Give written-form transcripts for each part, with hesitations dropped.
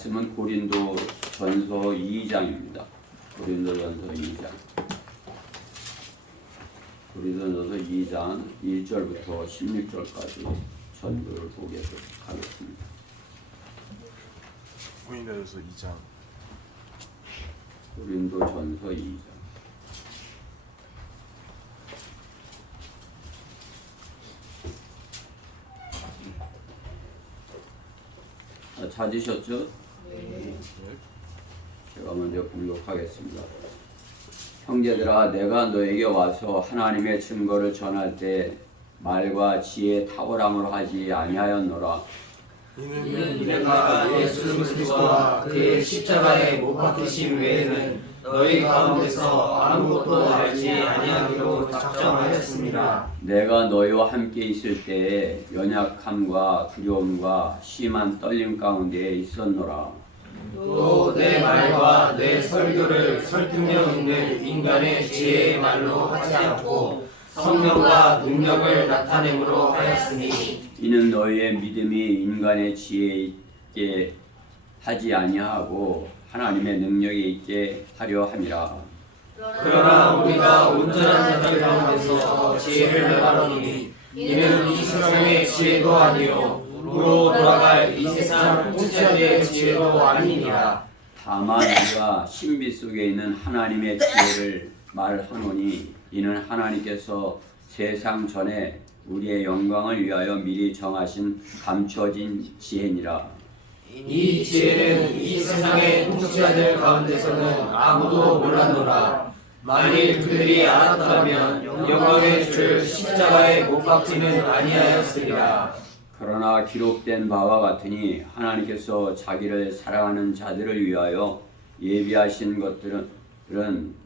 말씀은 고린도전서 2장입니다. 고린도전서 2장. 고린도전서 2장 1절부터 16절까지 전부를 보도록 하겠습니다. 고린도전서 2장. 고린도전서 2장. 찾으셨죠? 네. 제가 먼저 봉독하겠습니다. 형제들아, 내가 너에게 와서 하나님의 증거를 전할 때 말과 지혜에 탁월함을 하지 아니하였노라. 이는 내가 예수 그리스도와 그의 십자가에 못 박히심 외에는 너희 가운데서 아무것도 알지 아니하기로 작정하였습니다. 내가 너희와 함께 있을 때에 연약함과 두려움과 심한 떨림 가운데에 있었노라. 또 내 말과 내 설교를 설득력 있는 인간의 지혜의 말로 하지 않고 성령과 능력을 나타내므로 하였으니 이는 너희의 믿음이 인간의 지혜에 있게 하지 아니하고 하나님의 능력에 있게 하려 함이라. 그러나 우리가 온전한 자들 가운데서 지혜를 말하노니 이는 이 세상의 지혜도 아니요 우로 돌아갈 이 세상 통치자의 지혜도 아니니라. 다만 우리가 신비 속에 있는 하나님의 지혜를 말하노니 이는 하나님께서 세상 전에 우리의 영광을 위하여 미리 정하신 감춰진 지혜니라. 이 지혜는 이 세상의 통치자들 가운데서는 아무도 몰랐노라. 만일 그들이 알았다면 영광의 줄 십자가에 못 박지는 아니하였으리라. 그러나 기록된 바와 같으니 하나님께서 자기를 사랑하는 자들을 위하여 예비하신 것들은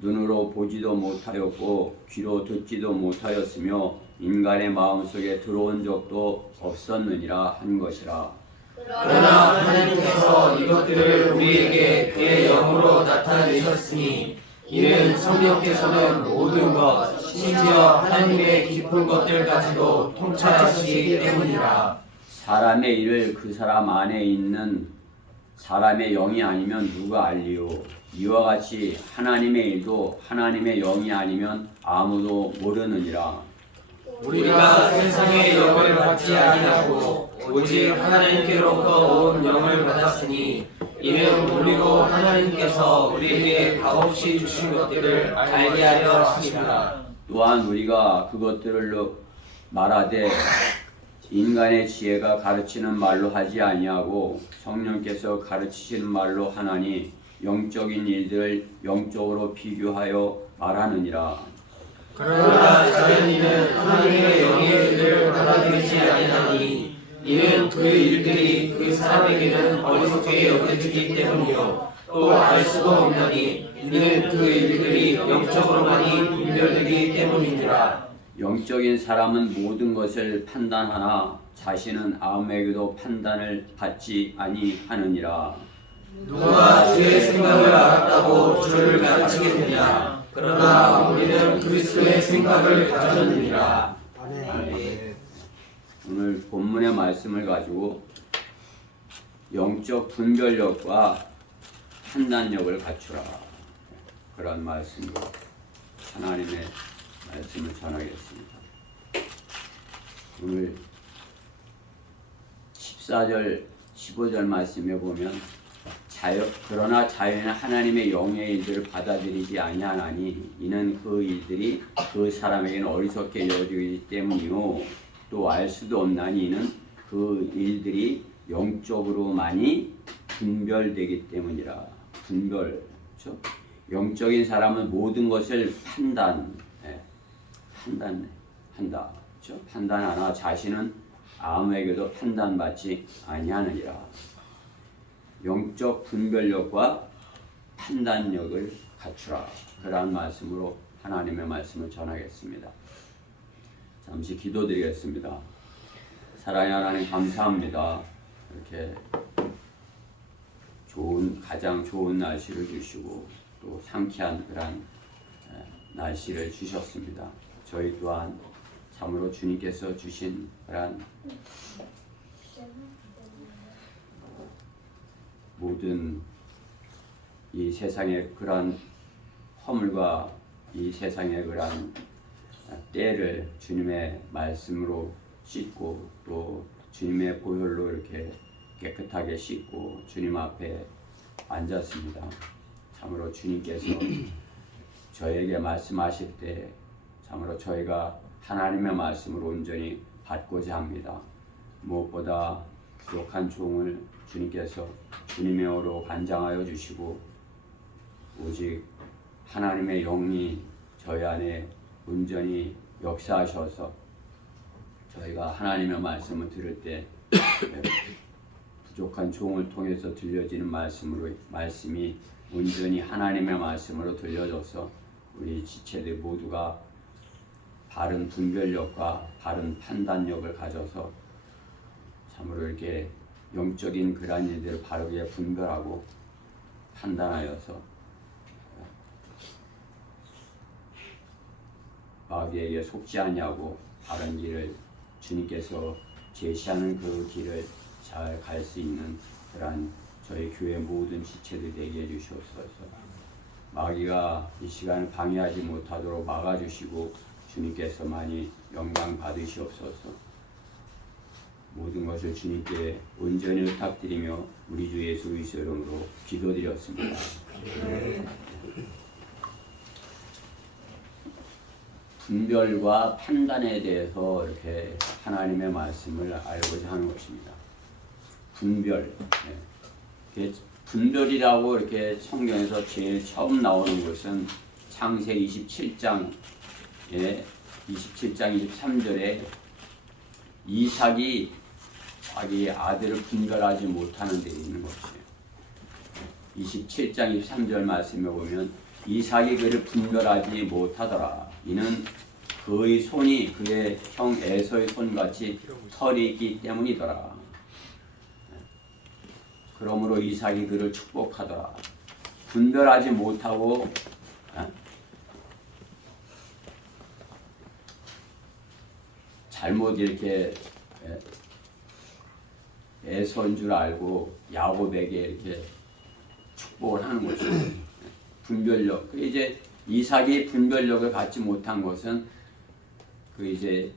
눈으로 보지도 못하였고 귀로 듣지도 못하였으며 인간의 마음속에 들어온 적도 없었느니라 한 것이라. 그러나 하나님께서 이것들을 우리에게 그의 영으로 나타내셨으니 이는 성령께서는 모든 것 심지어 하나님의 깊은 것들까지도 통찰하시기 때문이라. 사람의 일을 그 사람 안에 있는 사람의 영이 아니면 누가 알리요? 이와 같이 하나님의 일도 하나님의 영이 아니면 아무도 모르느니라. 우리가 세상의 영을 받지 아니하고 오직 하나님께로부터 온 영을 받았으니 이는 우리로 하나님께서 우리에게 값없이 주신 것들을 알게 하려 하심이라. 또한 우리가 그것들을 말하되 인간의 지혜가 가르치는 말로 하지 아니하고 성령께서 가르치시는 말로 하나니 영적인 일들을 영적으로 비교하여 말하느니라. 그러나 자연인은 하나님의 영의 일을 받아들이지 아니하니 이는 그 일들이 그 사람에게는 어리석게 여겨지기 때문이요 또 알 수도 없나니 이는 그 일들이 영적으로만이 분별되기 때문이니라. 영적인 사람은 모든 것을 판단하나 자신은 아무에게도 판단을 받지 아니하느니라. 누가 주의 생각을 알았다고 주를 가르치겠느냐. 그러나 우리는 그리스도의 생각을 가졌느니라. 아멘. 오늘 본문의 말씀을 가지고 영적 분별력과 판단력을 갖추라, 그런 말씀으로 하나님의 말씀을 전하겠습니다. 오늘 14절 15절 말씀에 보면 그러나 자유는 하나님의 영의 일들을 받아들이지 아니하나니 이는 그 일들이 그 사람에게는 어리석게 여겨지기 때문이요 또 알 수도 없나니 이는 그 일들이 영적으로만이 분별되기 때문이라. 분별, 그렇죠? 영적인 사람은 모든 것을 판단한다. 그렇죠? 판단하나 자신은 아무에게도 판단받지 아니하느니라. 영적 분별력과 판단력을 갖추라, 그러한 말씀으로 하나님의 말씀을 전하겠습니다. 잠시 기도드리겠습니다. 사랑의 하나님, 감사합니다. 이렇게 가장 좋은 날씨를 주시고 또 상쾌한 그런 날씨를 주셨습니다. 저희 또한 참으로 주님께서 주신 그런 모든 이 세상의 그러한 허물과 이 세상의 그러한 때를 주님의 말씀으로 씻고 또 주님의 보혈로 이렇게 깨끗하게 씻고 주님 앞에 앉았습니다. 참으로 주님께서 저에게 말씀하실 때 참으로 저희가 하나님의 말씀을 온전히 받고자 합니다. 무엇보다 부족한 종을 주님께서 주님의 어로 간장하여 주시고 오직 하나님의 영이 저희 안에 온전히 역사하셔서 저희가 하나님의 말씀을 들을 때 부족한 종을 통해서 들려지는 말씀이 온전히 하나님의 말씀으로 들려져서 우리 지체들 모두가 바른 분별력과 바른 판단력을 가져서 참으로 이렇게 영적인 그러한 일들을 바르게 분별하고 판단하여서 마귀에게 속지 아니하고 바른 길을 주님께서 제시하는 그 길을 잘 갈 수 있는 그러한 저희 교회 모든 지체들 되게 해주시옵소서. 마귀가 이 시간을 방해하지 못하도록 막아주시고 주님께서 많이 영광 받으시옵소서. 모든 것을 주님께 온전히 부탁드리며 우리 주 예수 그리스도 이름으로 기도드렸습니다. 분별과 판단에 대해서 이렇게 하나님의 말씀을 알고자 하는 것입니다. 분별. 분별이라고 이렇게 성경에서 제일 처음 나오는 것은 창세기 27장에 27장 23절에 이삭이 자기 아들을 분별하지 못하는 데 있는 것이에요. 27장 23절 말씀에 보면 이삭이 그를 분별하지 못하더라. 이는 그의 손이 그의 형 에서의 손같이 털이 있기 때문이더라. 그러므로 이삭이 그를 축복하더라. 분별하지 못하고 잘못 이렇게 에서인 줄 알고 야곱에게 이렇게 축복을 하는 거죠. 분별력. 이제 이삭이 분별력을 갖지 못한 것은 그 이제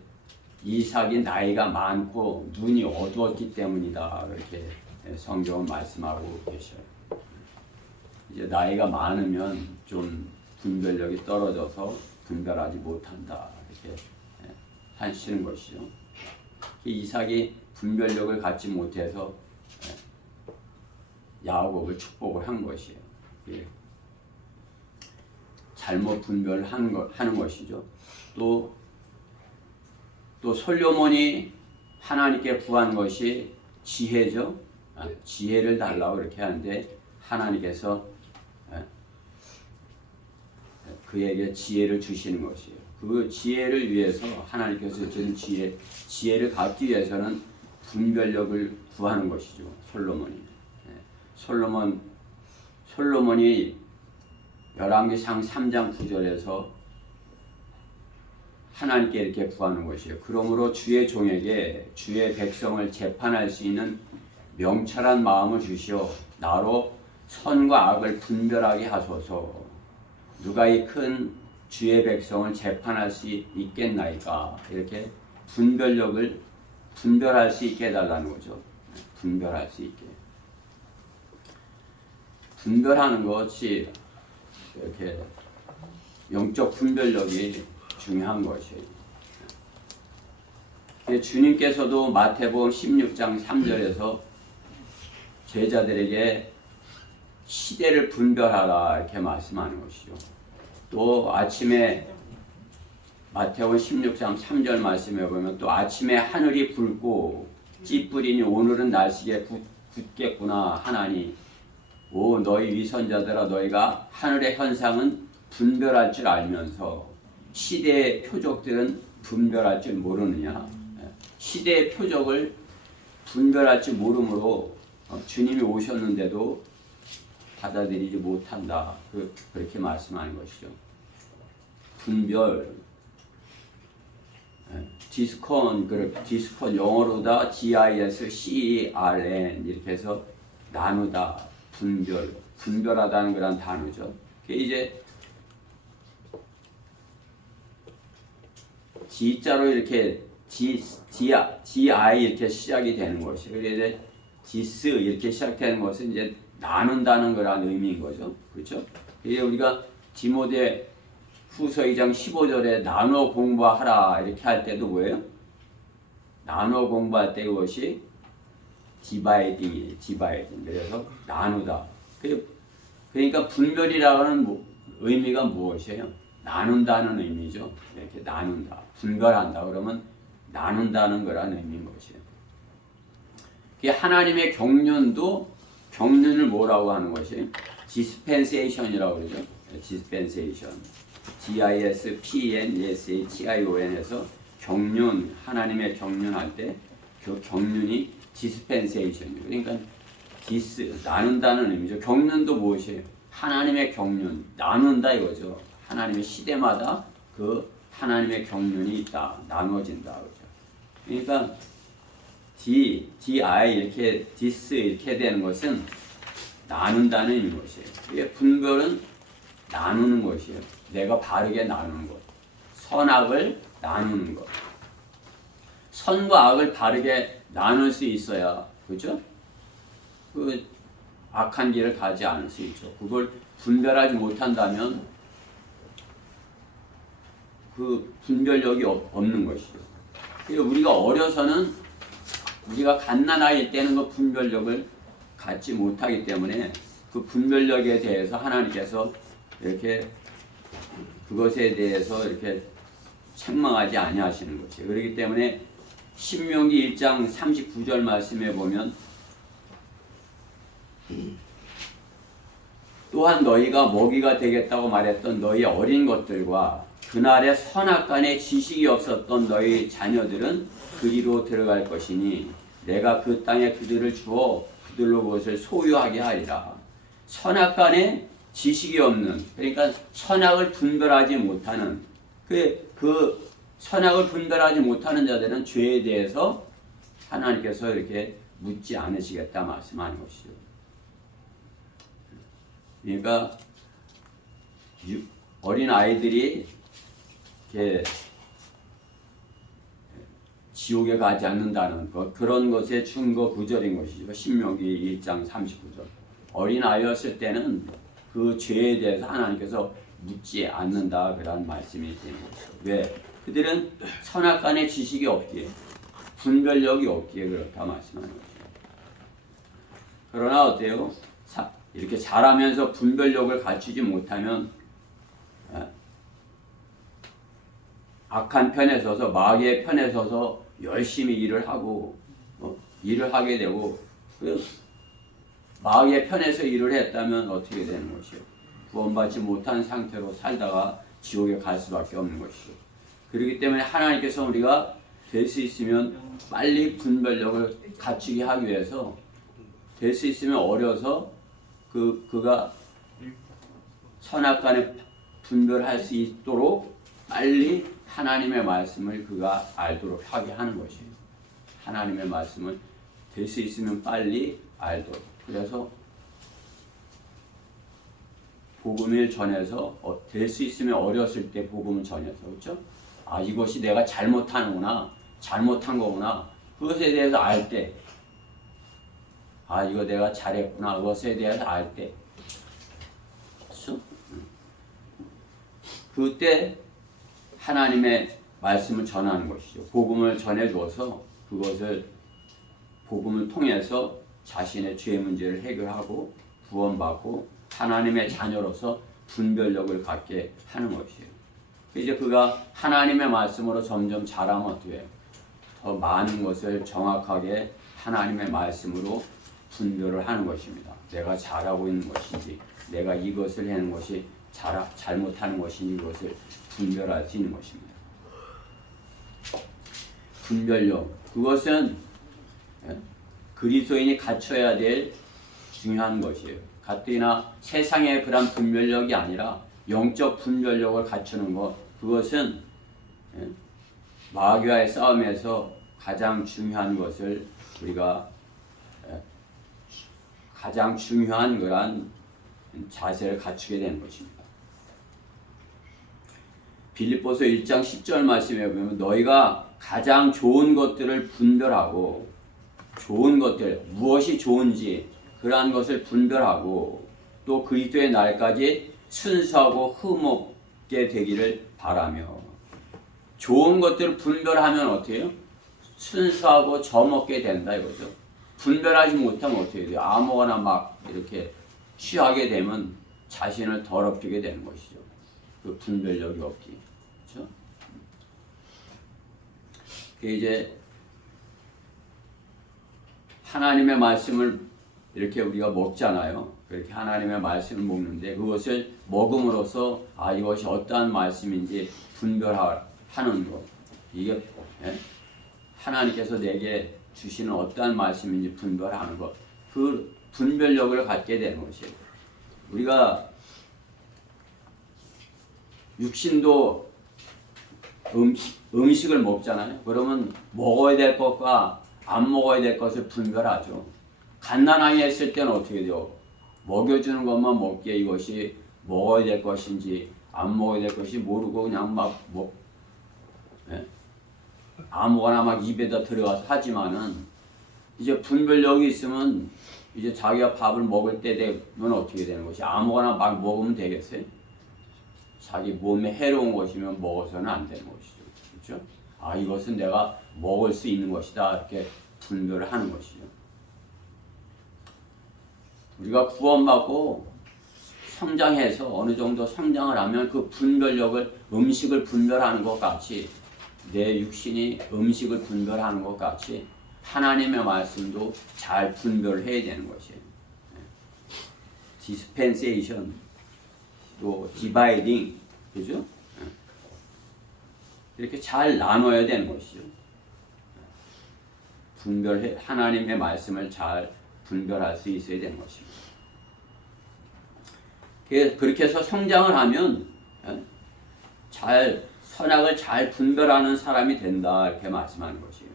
이삭이 나이가 많고 눈이 어두웠기 때문이다. 이렇게 성경은 말씀하고 계셔요. 이제 나이가 많으면 좀 분별력이 떨어져서 분별하지 못한다. 이렇게 하시는 것이죠. 이삭이 분별력을 갖지 못해서 야곱을 축복을 한 것이에요. 잘못 분별하는 것이죠. 또 솔로몬이 하나님께 구한 것이 지혜죠. 지혜를 달라고 이렇게 하는데 하나님께서 그에게 지혜를 주시는 것이에요. 그 지혜를 위해서 하나님께서 주는 지혜를 갖기 위해서는 분별력을 구하는 것이죠. 솔로몬이 열왕기상 3장 9절에서 하나님께 이렇게 구하는 것이에요. 그러므로 주의 종에게 주의 백성을 재판할 수 있는 명철한 마음을 주시어 나로 선과 악을 분별하게 하소서. 누가 이 큰 주의 백성을 재판할 수 있겠나이까. 이렇게 분별할 수 있게 해달라는 거죠. 분별할 수 있게. 분별하는 것이 이렇게 영적 분별력이 중요한 것이에요. 주님께서도 마태복음 16장 3절에서 제자들에게 시대를 분별하라 이렇게 말씀하는 것이죠. 또 아침에 마태복음 16장 3절 말씀에 보면 또 아침에 하늘이 붉고 찌뿌리니 오늘은 날씨가 굳겠구나 하나니 오 너희 위선자들아 너희가 하늘의 현상은 분별할 줄 알면서 시대의 표적들은 분별할 줄 모르느냐. 시대의 표적을 분별할 줄 모르므로 주님이 오셨는데도 받아들이지 못한다. 그렇게 말씀하는 것이죠. 분별. 디스컨 영어로다 DISCERN 이렇게 해서 나누다, 분별하다는 그런 단어죠. 그게 이제 G자로 이렇게 GI 이렇게 시작이 되는 것이. 그래서 이제 디스 이렇게 시작되는 것은 이제 나눈다는 거라는 의미인 거죠. 그렇죠? 이게 우리가 디모데 후서 2장 15절에 나눠 공부하라 이렇게 할 때도 뭐예요? 나눠 공부할 때 그것이 디바이딩이에요. 디바이딩. 그래서 나누다. 그러니까 분별이라는 의미가 무엇이에요? 나눈다는 의미죠. 이렇게 나눈다. 분별한다. 그러면 나눈다는 거라는 의미인 것이에요. 하나님의 경륜을 뭐라고 하는 것이? dispensation이라고 그러죠. dispensation. dispensation에서 경륜, 하나님의 경륜할 때 그 경륜이 dispensation이에요. 그러니까 나눈다는 의미죠. 경륜도 무엇이에요? 하나님의 경륜, 나눈다 이거죠. 하나님의 시대마다 그 하나님의 경륜이 있다, 나눠진다 그렇죠. 그러니까 DI 이렇게 dis 이렇게 되는 것은 나눈다는 의미인 것이에요. 이게 분별은 나누는 것이에요. 내가 바르게 나누는 것, 선악을 나누는 것. 선과 악을 바르게 나눌 수 있어야 그렇죠? 그 악한 길을 가지 않을 수 있죠. 그걸 분별하지 못한다면 그 분별력이 없는 것이죠. 우리가 어려서는 우리가 갓난아이일 때는 그 분별력을 갖지 못하기 때문에 그 분별력에 대해서 하나님께서 이렇게 그것에 대해서 이렇게 책망하지 아니하시는 것이에요. 그렇기 때문에 신명기 1장 39절 말씀에 보면 또한 너희가 먹이가 되겠다고 말했던 너희 어린 것들과 그날에 선악간에 지식이 없었던 너희 자녀들은 그리로 들어갈 것이니 내가 그 땅에 그들을 주어 그들로 그것을 소유하게 하리라. 선악간에 지식이 없는, 그러니까 선악을 분별하지 못하는 그 선악을 분별하지 못하는 자들은 죄에 대해서 하나님께서 이렇게 묻지 않으시겠다 말씀하는 것이죠. 그러니까 어린 아이들이 이렇게 지옥에 가지 않는다는 것, 그런 것의 증거 구절인 것이죠. 신명기 1장 39절. 어린 아이였을 때는 그 죄에 대해서 하나님께서 묻지 않는다 그런 말씀이 되는 것이죠. 왜? 그들은 선악간의 지식이 없기에, 분별력이 없기에 그렇다 말씀하는 것이죠. 그러나 어때요? 이렇게 자라면서 분별력을 갖추지 못하면 악한 편에 서서, 마귀의 편에 서서 열심히 일을 하고 일을 하게 되고, 그 마귀의 편에서 일을 했다면 어떻게 되는 것이요? 구원받지 못한 상태로 살다가 지옥에 갈 수밖에 없는 것이죠. 그렇기 때문에 하나님께서 우리가 될 수 있으면 빨리 분별력을 갖추게 하기 위해서, 될 수 있으면 어려서 그가 선악간에 분별할 수 있도록 빨리 하나님의 말씀을 그가 알도록 하게 하는 것이에요. 하나님의 말씀을 될 수 있으면 빨리 알도록. 그래서 복음을 전해서 될 수 있으면 어렸을 때 복음을 전해서, 그렇죠? 아, 이것이 내가 잘못하는구나, 잘못한 거구나, 그것에 대해서 알 때, 아, 이거 내가 잘했구나, 그것에 대해서 알 때, 그렇죠? 그때 하나님의 말씀을 전하는 것이죠. 복음을 전해줘서 그것을 복음을 통해서 자신의 죄 문제를 해결하고 구원받고 하나님의 자녀로서 분별력을 갖게 하는 것이에요. 이제 그가 하나님의 말씀으로 점점 자라면 어떻게 해요? 더 많은 것을 정확하게 하나님의 말씀으로 분별을 하는 것입니다. 내가 잘하고 있는 것인지, 내가 이것을 하는 것이 잘못하는 것인지, 이것을 분별할 수 있는 것입니다. 분별력, 그것은 그리스도인이 갖춰야 될 중요한 것이에요. 가뜩이나 세상의 그런 분별력이 아니라 영적 분별력을 갖추는 것, 그것은 마귀와의 싸움에서 가장 중요한 것을 우리가 가장 중요한 그러한 자세를 갖추게 되는 것입니다. 빌립보서 1장 10절 말씀에 보면 너희가 가장 좋은 것들을 분별하고 좋은 것들 무엇이 좋은지 그러한 것을 분별하고 또 그리스도의 날까지 순수하고 흠없게 되기를 바라며 좋은 것들을 분별하면 어떻게 해요? 순수하고 점없게 된다 이거죠. 분별하지 못하면 어떻게 돼요? 아무거나 막 이렇게 취하게 되면 자신을 더럽히게 되는 것이죠. 그 분별력이 없기. 그렇죠? 이제 하나님의 말씀을 이렇게 우리가 먹잖아요. 그렇게 하나님의 말씀을 먹는데 그것을 먹음으로써 아 이것이 어떠한 말씀인지 분별하는 것. 이게 하나님께서 내게 주시는 어떠한 말씀인지 분별하는 것. 그 분별력을 갖게 되는 것이에요. 우리가 육신도 음식을 먹잖아요. 그러면 먹어야 될 것과 안 먹어야 될 것을 분별하죠. 갓난아이 했을 때는 어떻게 돼요? 먹여주는 것만 먹기에 이것이 먹어야 될 것인지 안 먹어야 될 것인지 모르고 그냥 막 아무거나 막 입에다 들어가서 하지만은 이제 분별력이 있으면 이제 자기가 밥을 먹을 때 되면 어떻게 되는 것이 아무거나 막 먹으면 되겠어요? 자기 몸에 해로운 것이면 먹어서는 안 되는 것이죠. 그렇죠? 아 이것은 내가 먹을 수 있는 것이다 이렇게 분별을 하는 것이죠. 우리가 구원받고 성장해서 어느 정도 성장을 하면 그 분별력을 음식을 분별하는 것 같이 내 육신이 음식을 분별하는 것 같이 하나님의 말씀도 잘 분별을 해야 되는 것이에요. 디스펜세이션 또 디바이딩 그죠? 이렇게 잘 나눠야 되는 것이죠. 하나님의 말씀을 잘 분별할 수 있어야 되는 것입니다. 그렇게 해서 성장을 하면 선악을 잘 분별하는 사람이 된다 이렇게 말씀하는 것이에요.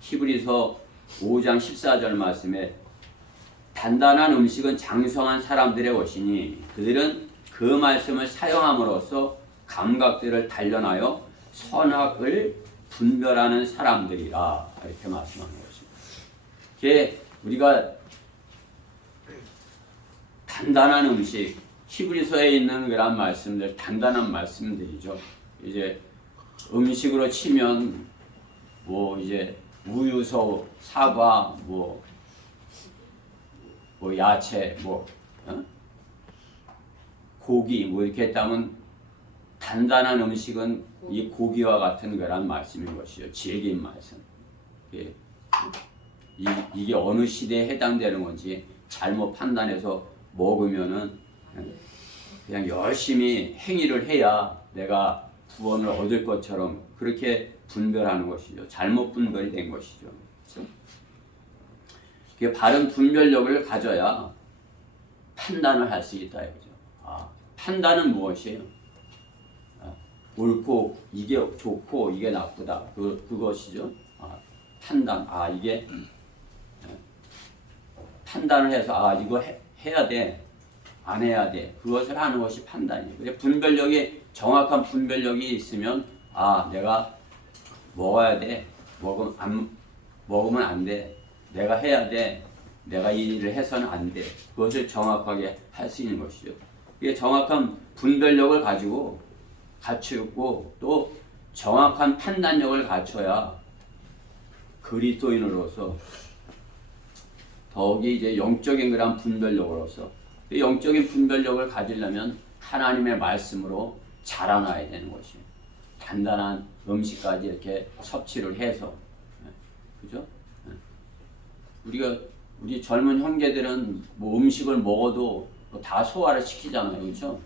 히브리서 5장 14절 말씀에 단단한 음식은 장성한 사람들의 것이니 그들은 그 말씀을 사용함으로써 감각들을 단련하여 선악을 분별하는 사람들이라 이렇게 말씀하는 것입니다. 이게 우리가 단단한 음식 히브리서에 있는 그런 말씀들 단단한 말씀들이죠. 이제 음식으로 치면 뭐 이제 우유소, 사과, 뭐 야채, 고기 뭐 이렇게 했다면 단단한 음식은 이 고기와 같은 거란 말씀인 것이죠. 질긴 말씀. 이게 어느 시대에 해당되는 건지 잘못 판단해서 먹으면은 그냥 열심히 행위를 해야 내가 구원을 얻을 것처럼 그렇게 분별하는 것이죠. 잘못 분별이 된 것이죠. 그렇죠? 바른 분별력을 가져야 판단을 할 수 있다 이거죠. 판단은 무엇이에요? 옳고 이게 좋고 이게 나쁘다 그것이죠. 판단 이게 판단을 해서 이거 해야 돼 안 해야 돼 그것을 하는 것이 판단이에요. 근데 분별력이 정확한 분별력이 있으면 내가 먹어야 돼 먹으면 안 돼 내가 해야 돼 내가 이 일을 해서는 안 돼 그것을 정확하게 할 수 있는 것이죠. 이게 정확한 분별력을 가지고 갖추고 또 정확한 판단력을 갖춰야 그리스도인으로서 더욱이 이제 영적인 그런 분별력으로서 영적인 분별력을 가지려면 하나님의 말씀으로 자라나야 되는 것이에요. 단단한 음식까지 이렇게 섭취를 해서 그죠? 우리 젊은 형제들은 뭐 음식을 먹어도 다 소화를 시키잖아요, 그렇죠?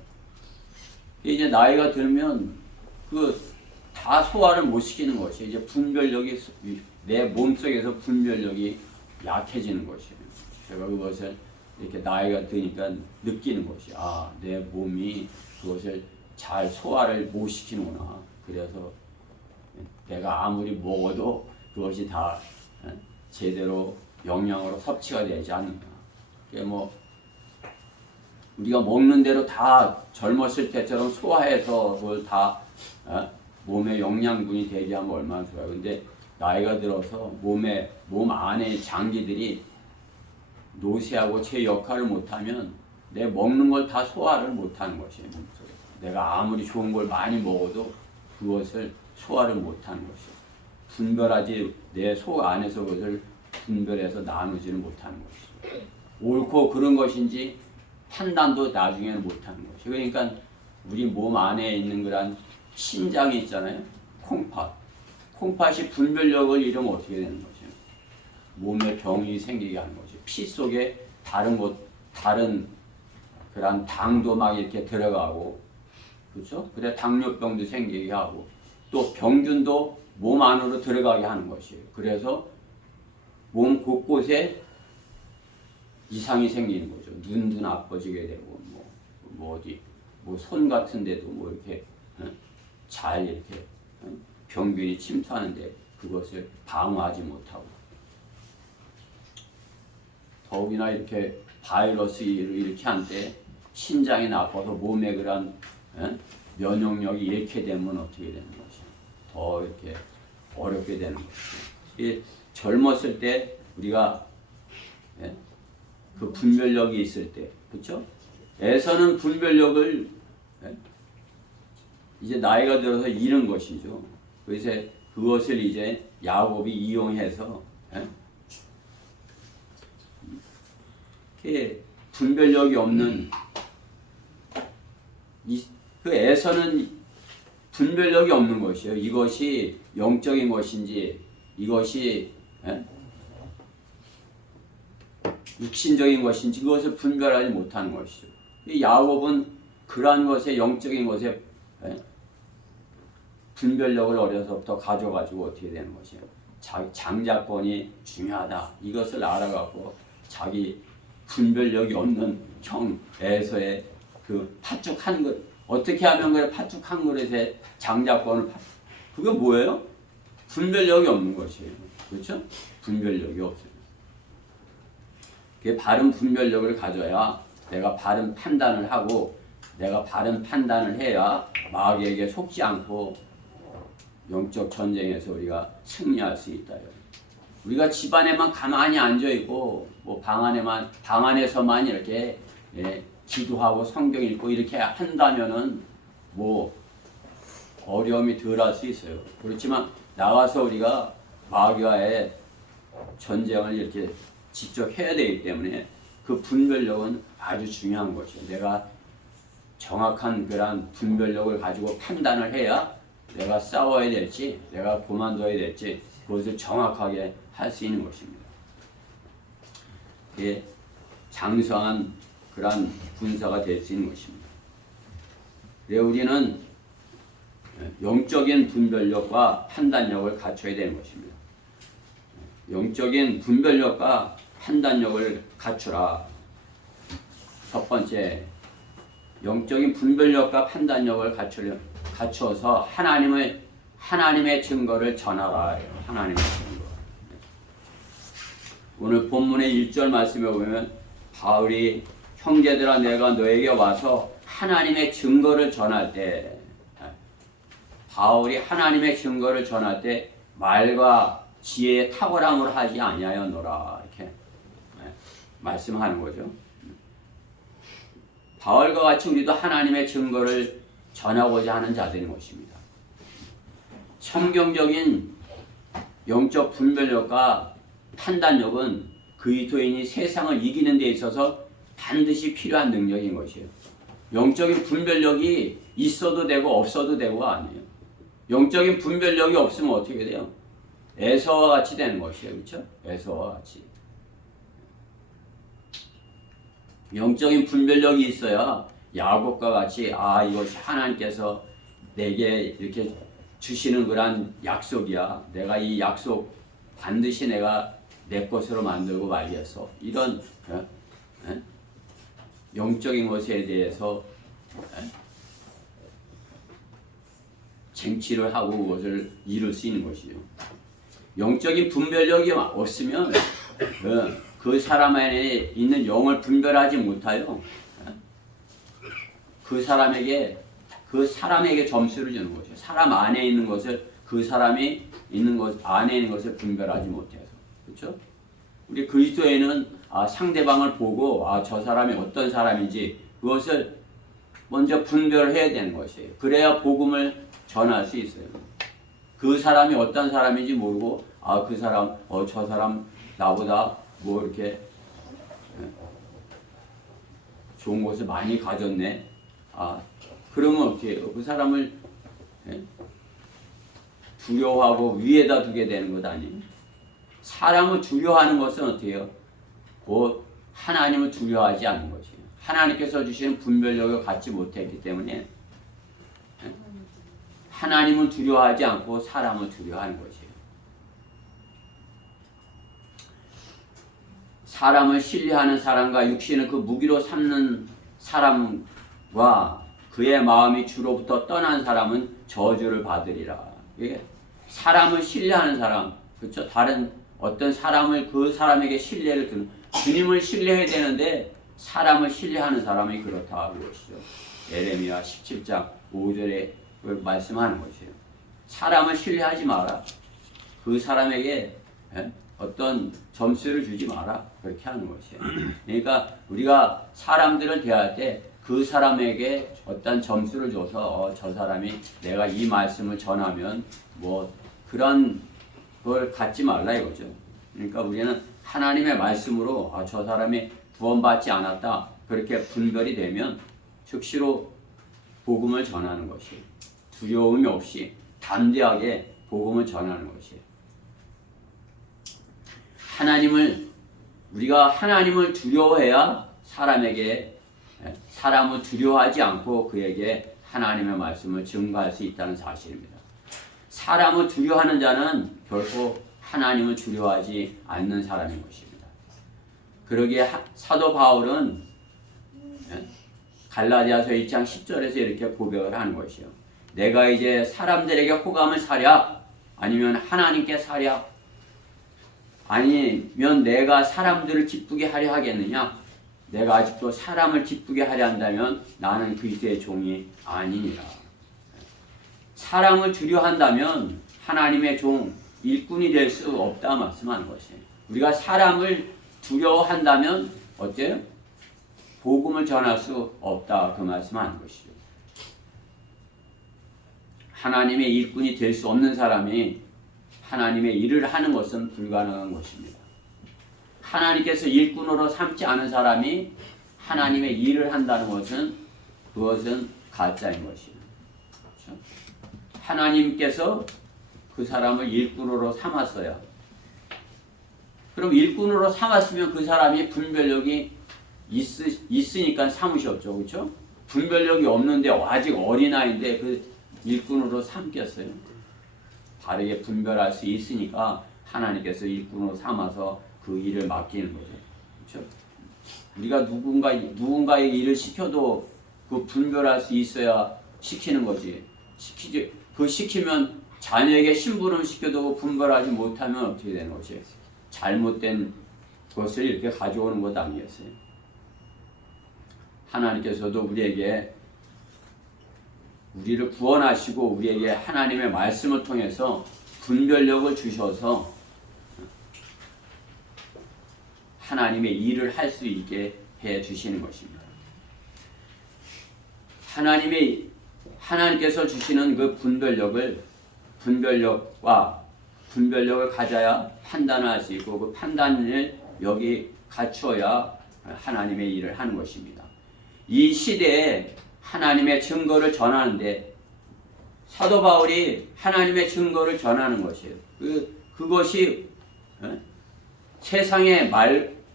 이제 나이가 들면 다 소화를 못 시키는 것이 이제 분별력이 내 몸속에서 분별력이 약해지는 것이에요. 제가 그것을 이렇게 나이가 드니까 느끼는 것이 내 몸이 그것을 잘 소화를 못 시키는구나. 그래서 내가 아무리 먹어도 그것이 다 제대로 영양으로 섭취가 되지 않는다. 뭐 우리가 먹는 대로 다 젊었을 때처럼 소화해서 그걸 다 몸에 영양분이 되게 하면 얼마나 좋아요. 근데 나이가 들어서 몸 안에 장기들이 노쇠하고 제 역할을 못하면 내 먹는 걸 다 소화를 못하는 것이에요. 몸속에. 내가 아무리 좋은 걸 많이 먹어도 그것을 소화를 못하는 것이에요. 분별하지 내 속 안에서 그것을 분별해서 나누지는 못하는 것이죠. 옳고 그런 것인지 판단도 나중에는 못하는 것이죠. 그러니까 우리 몸 안에 있는 그런 심장이 있잖아요. 콩팥이 분별력을 잃으면 어떻게 되는 거죠? 몸에 병이 생기게 하는 거죠. 피 속에 다른 그런 당도 막 이렇게 들어가고, 그렇죠? 그래 당뇨병도 생기게 하고, 또 병균도 몸 안으로 들어가게 하는 것이에요. 그래서 몸 곳곳에 이상이 생기는 거죠. 눈도 나빠지게 되고, 뭐 어디, 뭐 손 같은 데도 뭐 이렇게 잘 이렇게 병균이 침투하는데 그것을 방어하지 못하고, 더욱이나 이렇게 바이러스를 이렇게 한 때 신장이 나빠서 몸에 그런 면역력이 잃게 되면 어떻게 되는 것이죠? 더 이렇게 어렵게 되는 것이죠. 젊었을 때 우리가 그 분별력이 있을 때, 그렇죠? 애서는 분별력을 이제 나이가 들어서 잃은 것이죠. 그래서 그것을 이제 야곱이 이용해서 분별력이 없는 그 애서는 분별력이 없는 것이에요. 이것이 영적인 것인지 이것이 육신적인 것인지 그것을 분별하지 못하는 것이죠. 야곱은 그러한 것에 영적인 것에 분별력을 어려서부터 가져가지고 어떻게 되는 것이에요. 자기 장자권이 중요하다. 이것을 알아갖고 자기 분별력이 없는 형 에서의 그 팥죽 한 그릇, 어떻게 하면 그래 팥죽 한 그릇에 장자권을 그게 뭐예요? 분별력이 없는 것이에요. 그렇죠? 분별력이 없어요. 그게 바른 분별력을 가져야 내가 바른 판단을 하고, 내가 바른 판단을 해야 마귀에게 속지 않고 영적 전쟁에서 우리가 승리할 수 있다. 우리가 집안에만 가만히 앉아 있고 뭐 방 안에서만 이렇게 기도하고 성경 읽고 이렇게 한다면은 뭐 어려움이 덜할 수 있어요. 그렇지만 나가서 우리가 마귀와의 전쟁을 이렇게 직접 해야 되기 때문에 그 분별력은 아주 중요한 것이에요. 내가 정확한 그런 분별력을 가지고 판단을 해야 내가 싸워야 될지 내가 그만둬야 될지 그것을 정확하게 할 수 있는 것입니다. 예, 장성한 그러한 군사가 될 수 있는 것입니다. 그래 우리는 영적인 분별력과 판단력을 갖춰야 되는 것입니다. 영적인 분별력과 판단력을 갖추라. 첫 번째, 영적인 분별력과 판단력을 갖추어서 하나님의 증거를 전하라. 하나님의 증거. 오늘 본문의 1절 말씀에 보면 바울이 형제들아 내가 너에게 와서 하나님의 증거를 전할 때, 바울이 하나님의 증거를 전할 때 말과 지혜의 탁월함을 하지 아니하였노라 이렇게 말씀하는 거죠. 바울과 같이 우리도 하나님의 증거를 전하고자 하는 자들인 것입니다. 성경적인 영적 분별력과 판단력은 그리스도인이 세상을 이기는 데 있어서 반드시 필요한 능력인 것이에요. 영적인 분별력이 있어도 되고 없어도 되고가 아니에요. 영적인 분별력이 없으면 어떻게 돼요? 에서와 같이 되는 것이에요. 그렇죠? 에서와 같이. 영적인 분별력이 있어야 야곱과 같이 이것이 하나님께서 내게 이렇게 주시는 그런 약속이야. 내가 이 약속 반드시 내가 내 것으로 만들고 말겠어. 이런 영적인 것에 대해서 쟁취를 하고 그것을 이룰 수 있는 것이죠. 영적인 분별력이 없으면 그 사람 안에 있는 영을 분별하지 못하여 그 사람에게 점수를 주는 거죠. 사람 안에 있는 것을 그 사람이 있는 것 안에 있는 것을 분별하지 못해서 그렇죠? 우리 그리스도인은 상대방을 보고 저 사람이 어떤 사람인지 그것을 먼저 분별해야 되는 것이에요. 그래야 복음을 전할 수 있어요. 그 사람이 어떤 사람인지 모르고 그 사람 저 사람 나보다 뭐 이렇게 좋은 것을 많이 가졌네. 그러면 어떻게 해요? 그 사람을 두려워하고 위에다 두게 되는 것 아니에요? 사람을 두려워하는 것은 어떻게 해요? 곧 하나님을 두려워하지 않는 것이에요. 하나님께서 주시는 분별력을 갖지 못했기 때문에 하나님은 두려워하지 않고 사람을 두려워하는 것이에요. 사람을 신뢰하는 사람과 육신을 그 무기로 삼는 사람과 그의 마음이 주로부터 떠난 사람은 저주를 받으리라. 사람을 신뢰하는 사람, 그렇죠? 다른 어떤 사람을 그 사람에게 신뢰를 두는 주님을 신뢰해야 되는데 사람을 신뢰하는 사람이 그렇다 그것이죠. 예레미야 17장 5절에 말씀하는 것이에요. 사람을 신뢰하지 마라. 그 사람에게 어떤 점수를 주지 마라. 그렇게 하는 것이에요. 그러니까 우리가 사람들을 대할 때 그 사람에게 어떤 점수를 줘서 저 사람이 내가 이 말씀을 전하면 뭐 그런 걸 갖지 말라 이거죠. 그러니까 우리는 하나님의 말씀으로 저 사람이 구원받지 않았다 그렇게 분별이 되면 즉시로 복음을 전하는 것이에요. 두려움이 없이 담대하게 복음을 전하는 것이에요. 우리가 하나님을 두려워해야 사람을 두려워하지 않고 그에게 하나님의 말씀을 증거할 수 있다는 사실입니다. 사람을 두려워하는 자는 결코 하나님을 두려워하지 않는 사람인 것입니다. 그러기에 사도 바울은 갈라디아서 2장 10절에서 이렇게 고백을 하는 것이요. 내가 이제 사람들에게 호감을 사랴 아니면 하나님께 사랴 아니면 내가 사람들을 기쁘게 하려 하겠느냐? 내가 아직도 사람을 기쁘게 하려 한다면 나는 그리스도의 종이 아니니라. 사람을 두려워한다면 하나님의 종 일꾼이 될 수 없다 말씀하는 것이에요. 우리가 사람을 두려워한다면 어때요? 복음을 전할 수 없다 그 말씀하는 것이죠. 하나님의 일꾼이 될 수 없는 사람이 하나님의 일을 하는 것은 불가능한 것입니다. 하나님께서 일꾼으로 삼지 않은 사람이 하나님의 일을 한다는 그것은 가짜인 것이에요. 그렇죠? 하나님께서 그 사람을 일꾼으로 삼았어요. 그럼 일꾼으로 삼았으면 그 사람이 분별력이 있으니까 삼으셨죠. 그렇죠? 분별력이 없는데 아직 어린아이인데 그 일꾼으로 삼겼어요. 다르게 분별할 수 있으니까 하나님께서 일꾼으로 삼아서 그 일을 맡기는 거죠. 그렇죠? 우리가 누군가의 일을 시켜도 그 분별할 수 있어야 시키는 거지. 시키면 자녀에게 심부름 시켜도 분별하지 못하면 어떻게 되는 것이에요? 잘못된 것을 이렇게 가져오는 것 아니겠어요? 하나님께서도 우리를 구원하시고 우리에게 하나님의 말씀을 통해서 분별력을 주셔서 하나님의 일을 할 수 있게 해 주시는 것입니다. 하나님께서 주시는 그 분별력을 가져야 판단을 할 수 있고 그 판단을 여기 갖추어야 하나님의 일을 하는 것입니다. 이 시대에 하나님의 증거를 전하는데 사도 바울이 하나님의 증거를 전하는 것이에요. 그것이 세상의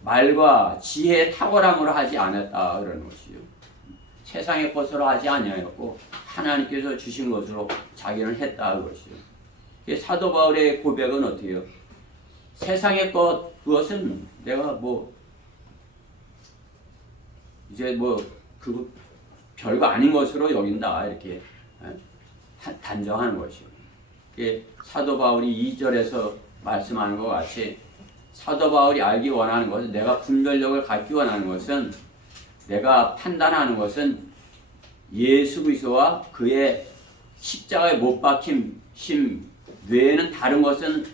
말과 지혜의 탁월함으로 하지 않았다 그러는 것이요. 세상의 것으로 하지 아니하였고 하나님께서 주신 것으로 자기는 했다 그것이요. 사도 바울의 고백은 어떻게 해요? 세상의 그것은 내가 그 별거 아닌 것으로 여긴다 이렇게 단정하는 것이요. 사도 바울이 2절에서 말씀하는 것 같이 사도 바울이 알기 원하는 것은, 내가 분별력을 갖기 원하는 것은, 내가 판단하는 것은 예수 그리스도와 그의 십자가에 못 박힘 외에는 다른 것은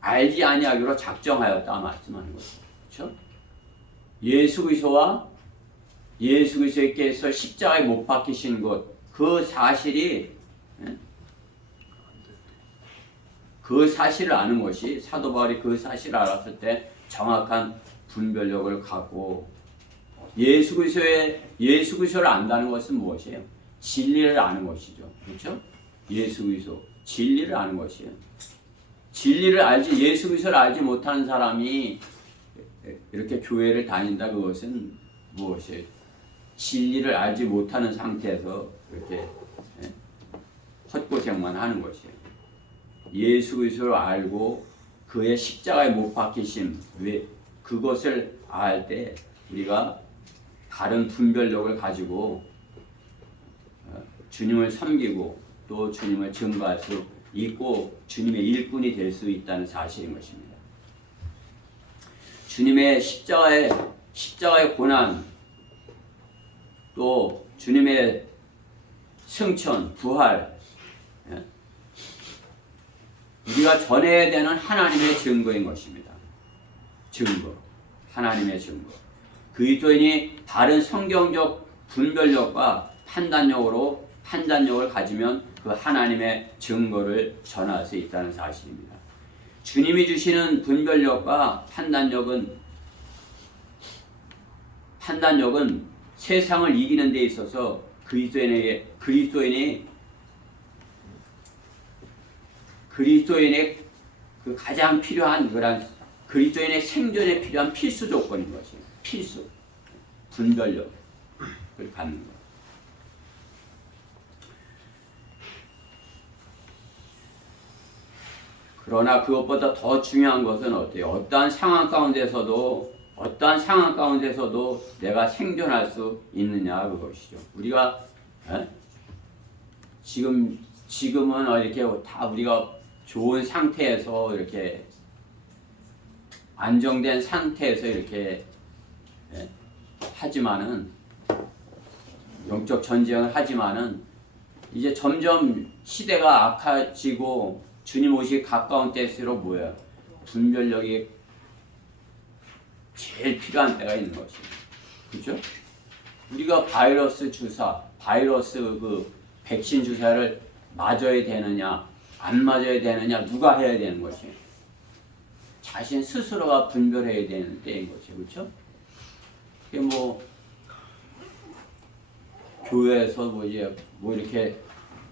알지 아니하기로 작정하였다 말씀하는 거죠. 그렇죠? 예수 그리스도와 예수 그리스도께서 십자가에 못 박히신 것, 그 사실이, 그 사실을 아는 것이, 사도 바울이 그 사실을 알았을 때 정확한 분별력을 갖고, 예수 그리스도를 안다는 것은 무엇이에요? 진리를 아는 것이죠. 그렇죠? 예수 그리스도 진리를 아는 것이에요. 진리를 알지, 예수 그리스도를 알지 못하는 사람이 이렇게 교회를 다닌다, 그것은 무엇이에요? 진리를 알지 못하는 상태에서 이렇게 헛고생만 하는 것이에요. 예수 그리스도를 알고 그의 십자가에 못 박히심, 그것을 알 때 우리가 다른 분별력을 가지고 주님을 섬기고 또 주님을 증거할 수 있고 주님의 일꾼이 될 수 있다는 사실인 것입니다. 주님의 십자가의 고난, 또 주님의 승천, 부활, 우리가 전해야 되는 하나님의 증거인 것입니다. 증거, 하나님의 증거. 그리스도인이 다른 성경적 분별력과 판단력을 가지면 그 하나님의 증거를 전할 수 있다는 사실입니다. 주님이 주시는 분별력과 판단력은 세상을 이기는 데 있어서 그리스도인의 그 가장 필요한 그런 그리스도인의 생존에 필요한 필수 조건인 것이에요. 필수 분별력을 갖는 것. 그러나 그것보다 더 중요한 것은 어때요? 어떠한 상황 가운데서도 내가 생존할 수 있느냐, 그것이죠. 우리가 지금은 이렇게 다 우리가 좋은 상태에서 이렇게 안정된 상태에서 이렇게 하지만은 영적 전쟁을 하지만은 이제 점점 시대가 악해지고 주님 오시기 가까운 때일수록 뭐야? 분별력이 제일 필요한 때가 있는 것이에요. 그렇죠? 우리가 바이러스 그 백신 주사를 맞아야 되느냐, 안 맞아야 되느냐, 누가 해야 되는 것이에요? 자신 스스로가 분별해야 되는 때인 것이에요. 그렇죠? 이게 교회에서 뭐 이렇게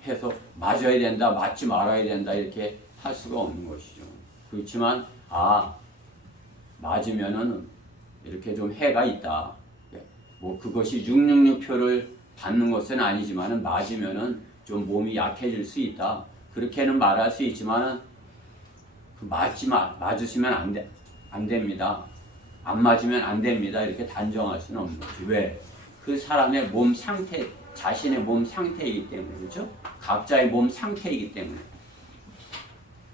해서 맞아야 된다, 맞지 말아야 된다 이렇게 할 수가 없는 것이죠. 그렇지만 맞으면은 이렇게 좀 해가 있다. 그것이 666표를 받는 것은 아니지만은 맞으면은 좀 몸이 약해질 수 있다. 그렇게는 말할 수 있지만은 맞으시면 안 됩니다. 안 맞으면 안 됩니다. 이렇게 단정할 수는 없는 거지. 왜? 그 사람의 몸 상태, 자신의 몸 상태이기 때문에, 그렇죠? 각자의 몸 상태이기 때문에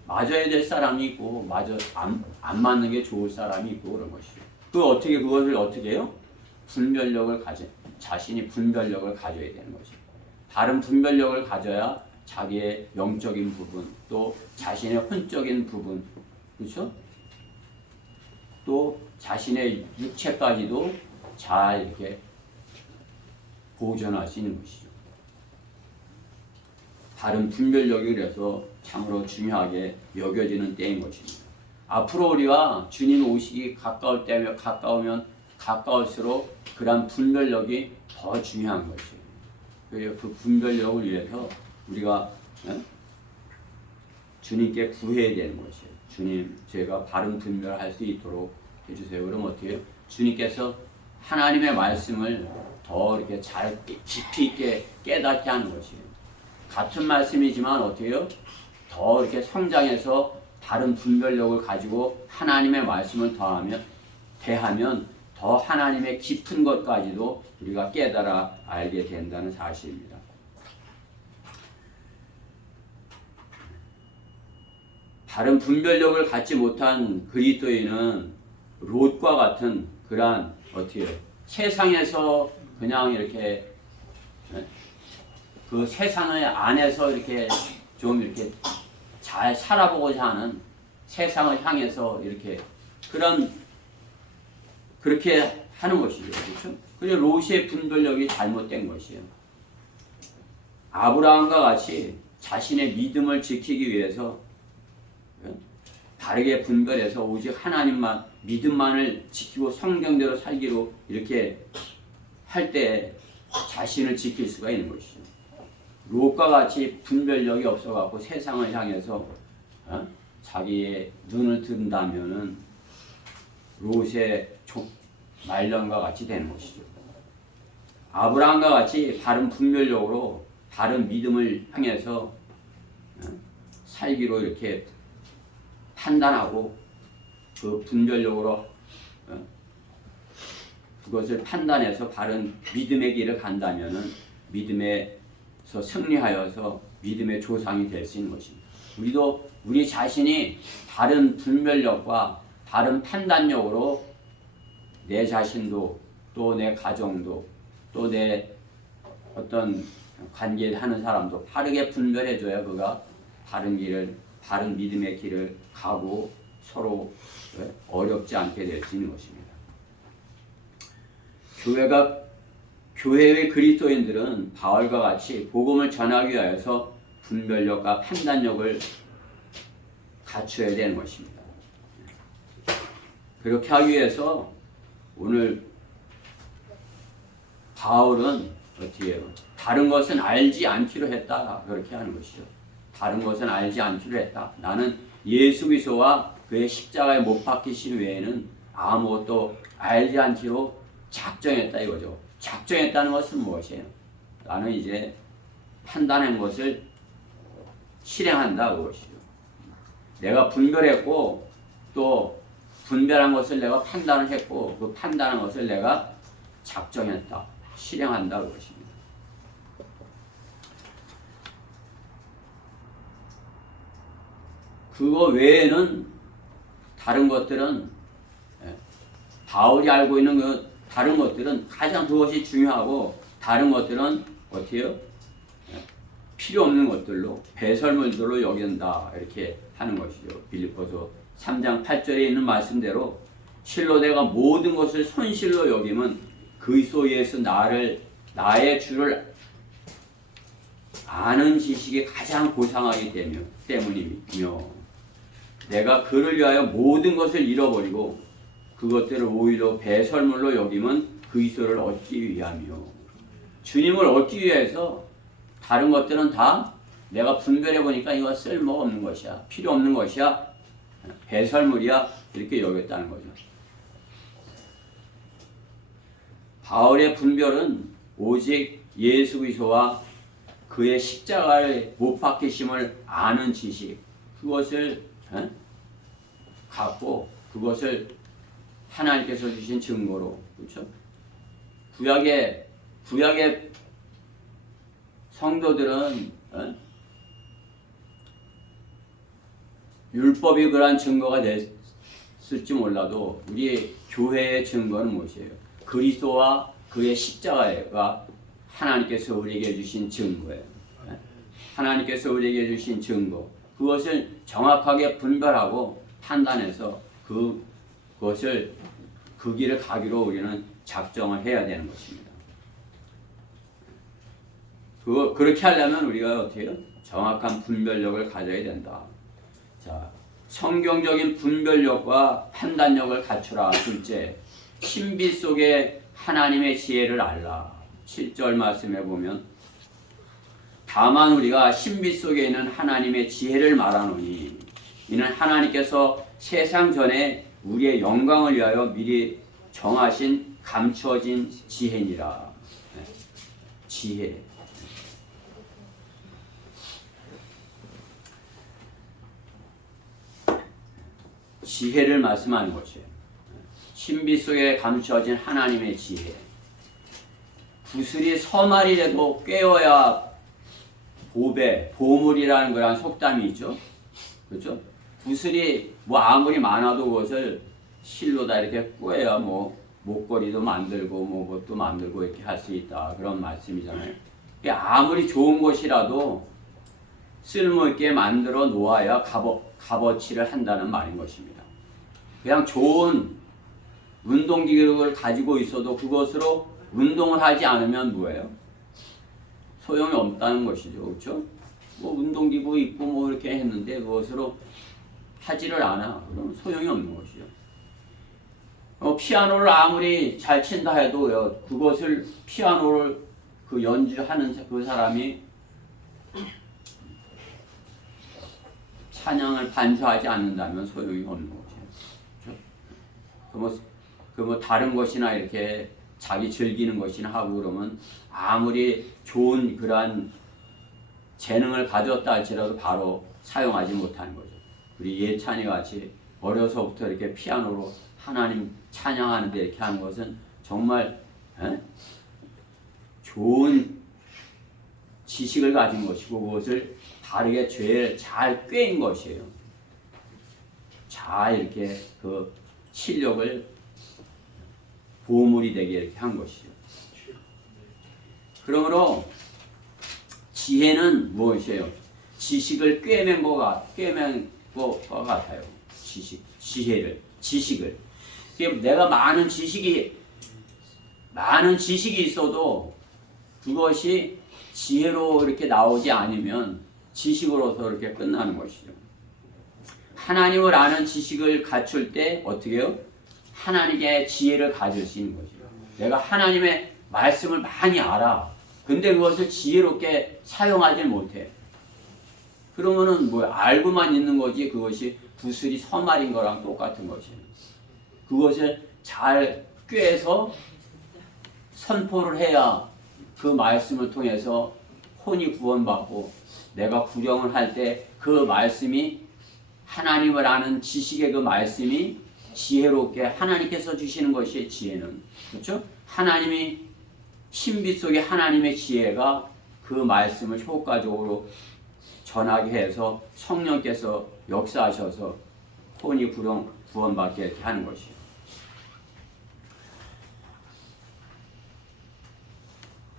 맞아야 될 사람이 있고 안 맞는 게 좋을 사람이 있고 그런 것이죠. 그것을 어떻게 해요? 자신이 분별력을 가져야 되는 것이죠. 다른 분별력을 가져야 자기의 영적인 부분, 또 자신의 혼적인 부분, 그렇죠? 또 자신의 육체까지도 잘 이렇게 보존할 수 있는 것이죠. 다른 분별력이 그래서 참으로 중요하게 여겨지는 때인 것입니다. 앞으로 우리가 주님 오시기 가까우면 가까울수록 그런 분별력이 더 중요한 것이에요. 그래서 그 분별력을 위해서 우리가 주님께 구해야 되는 것이에요. 주님, 제가 바른 분별할 수 있도록 해주세요. 그럼 어떻게 해요? 주님께서 하나님의 말씀을 더 이렇게 잘 깊이 있게 깨닫게 하는 것이에요. 같은 말씀이지만 어떻게 해요? 더 이렇게 성장해서 다른 분별력을 가지고 하나님의 말씀을 대하면 더 하나님의 깊은 것까지도 우리가 깨달아 알게 된다는 사실입니다. 다른 분별력을 갖지 못한 그리스도인은 롯과 같은 그러한 어떻게 세상에서 그냥 이렇게 그 세상의 안에서 이렇게 좀 이렇게 잘 살아보고자 하는 세상을 향해서 이렇게 그렇게 하는 것이죠. 그렇죠? 그래서 롯의 분별력이 잘못된 것이에요. 아브라함과 같이 자신의 믿음을 지키기 위해서 바르게 분별해서 오직 하나님만 믿음만을 지키고 성경대로 살기로 이렇게 할 때 자신을 지킬 수가 있는 것이죠. 롯과 같이 분별력이 없어갖고 세상을 향해서 자기의 눈을 든다면은 롯의 말년과 같이 되는 것이죠. 아브라함과 같이 바른 분별력으로 바른 믿음을 향해서 살기로 이렇게 판단하고 그 분별력으로 그것을 판단해서 바른 믿음의 길을 간다면은 믿음에서 승리하여서 믿음의 조상이 될 수 있는 것입니다. 우리도 우리 자신이 바른 분별력과 바른 판단력으로 내 자신도 또 내 가정도 또 내 어떤 관계를 하는 사람도 바르게 분별해줘야 그가 바른 길을 바른 믿음의 길을 가고 서로 어렵지 않게 될 수 있는 것입니다. 교회의 그리스도인들은 바울과 같이 복음을 전하기 위하여서 분별력과 판단력을 갖춰야 되는 것입니다. 그렇게 하기 위해서 오늘 바울은 어떻게 해요? 다른 것은 알지 않기로 했다. 그렇게 하는 것이죠. 다른 것은 알지 않기로 했다. 나는 예수 그리스도와 그의 십자가에 못 박히신 외에는 아무것도 알지 않기로 작정했다 이거죠. 작정했다는 것은 무엇이에요? 나는 이제 판단한 것을 실행한다 그것이죠. 내가 분별했고 또 분별한 것을 내가 판단을 했고 그 판단한 것을 내가 작정했다. 실행한다 그것입니다. 그거 외에는 다른 것들은 바울이 알고 있는 그 다른 것들은 가장 그것이 중요하고 다른 것들은 어떻게 해요? 필요 없는 것들로 배설물들로 여긴다 이렇게 하는 것이죠. 빌립보서 3장 8절에 있는 말씀대로 실로 내가 모든 것을 손실로 여김은 그리스도 예수 나의 주를 아는 지식이 가장 고상하기 때문이며 내가 그를 위하여 모든 것을 잃어버리고 그것들을 오히려 배설물로 여김은 그리스도를 얻기 위하며 주님을 얻기 위해서 다른 것들은 다 내가 분별해 보니까 이거 쓸모가 없는 것이야. 필요 없는 것이야. 배설물이야. 이렇게 여겼다는 거죠. 바울의 분별은 오직 예수 그리스도와 그의 십자가를 못 박히심을 아는 지식 그것을 갖고 그것을 하나님께서 주신 증거로 그렇죠? 구약의 성도들은 율법이 그러한 증거가 됐을지 몰라도 우리 교회의 증거는 무엇이에요? 그리스도와 그의 십자가가 하나님께서 우리에게 주신 증거예요. 하나님께서 우리에게 주신 증거 그것을 정확하게 분별하고 판단해서 그것을 그 길을 가기로 우리는 작정을 해야 되는 것입니다. 그렇게 하려면 우리가 어떻게 해요? 정확한 분별력을 가져야 된다. 자, 성경적인 분별력과 판단력을 갖추라. 둘째, 신비 속에 하나님의 지혜를 알라. 7절 말씀에 보면 다만 우리가 신비 속에 있는 하나님의 지혜를 말하노니 이는 하나님께서 세상 전에 우리의 영광을 위하여 미리 정하신 감추어진 지혜니라. 지혜. 지혜를 말씀하는 것이에요. 신비 속에 감추어진 하나님의 지혜. 구슬이 서말이라도 꿰어야 보물이라는 그런 속담이 있죠. 그렇죠? 구슬이 뭐 아무리 많아도 그것을 실로 다 이렇게 꿰야 뭐 목걸이도 만들고 뭐 뭣도 만들고 이렇게 할 수 있다 그런 말씀이잖아요. 아무리 좋은 것이라도 쓸모있게 만들어 놓아야 값어치를 한다는 말인 것입니다. 그냥 좋은 운동기구를 가지고 있어도 그것으로 운동을 하지 않으면 뭐예요? 소용이 없다는 것이죠. 그렇죠? 뭐 운동기구 있고 뭐 이렇게 했는데 그것으로 하지를 않아. 그럼 소용이 없는 것이죠. 피아노를 아무리 잘 친다 해도 그것을 피아노를 그 연주하는 그 사람이 찬양을 반주하지 않는다면 소용이 없는 거죠. 그 뭐 다른 것이나 이렇게 자기 즐기는 것이나 하고 그러면 아무리 좋은 그러한 재능을 가졌다 할지라도 바로 사용하지 못하는 거죠. 우리 예찬이 같이 어려서부터 이렇게 피아노로 하나님 찬양하는데 이렇게 하는 것은 정말 좋은 지식을 가진 것이고 그것을 바르게 죄를 잘 꿰인 것이에요. 잘 이렇게 그 실력을 보물이 되게 이렇게 한 것이죠. 그러므로 지혜는 무엇이에요? 지식을 꿰맨 것 같아요. 지식을. 내가 많은 지식이 있어도 그것이 지혜로 이렇게 나오지 않으면 지식으로서 이렇게 끝나는 것이죠. 하나님을 아는 지식을 갖출 때 어떻게 해요? 하나님의 지혜를 가질 수 있는 거죠. 내가 하나님의 말씀을 많이 알아. 근데 그것을 지혜롭게 사용하지 못해. 그러면은 뭐야? 알고만 있는 거지 그것이 구슬이 서말인 거랑 똑같은 것이에요. 그것을 잘 꿰서 선포를 해야 그 말씀을 통해서 혼이 구원받고 내가 구령을 할 때 그 말씀이 하나님을 아는 지식의 그 말씀이 지혜롭게 하나님께서 주시는 것이 지혜는 그렇죠? 하나님이 신비 속에 하나님의 지혜가 그 말씀을 효과적으로 전하게 해서 성령께서 역사하셔서 혼이 구원받게 하는 것이에요.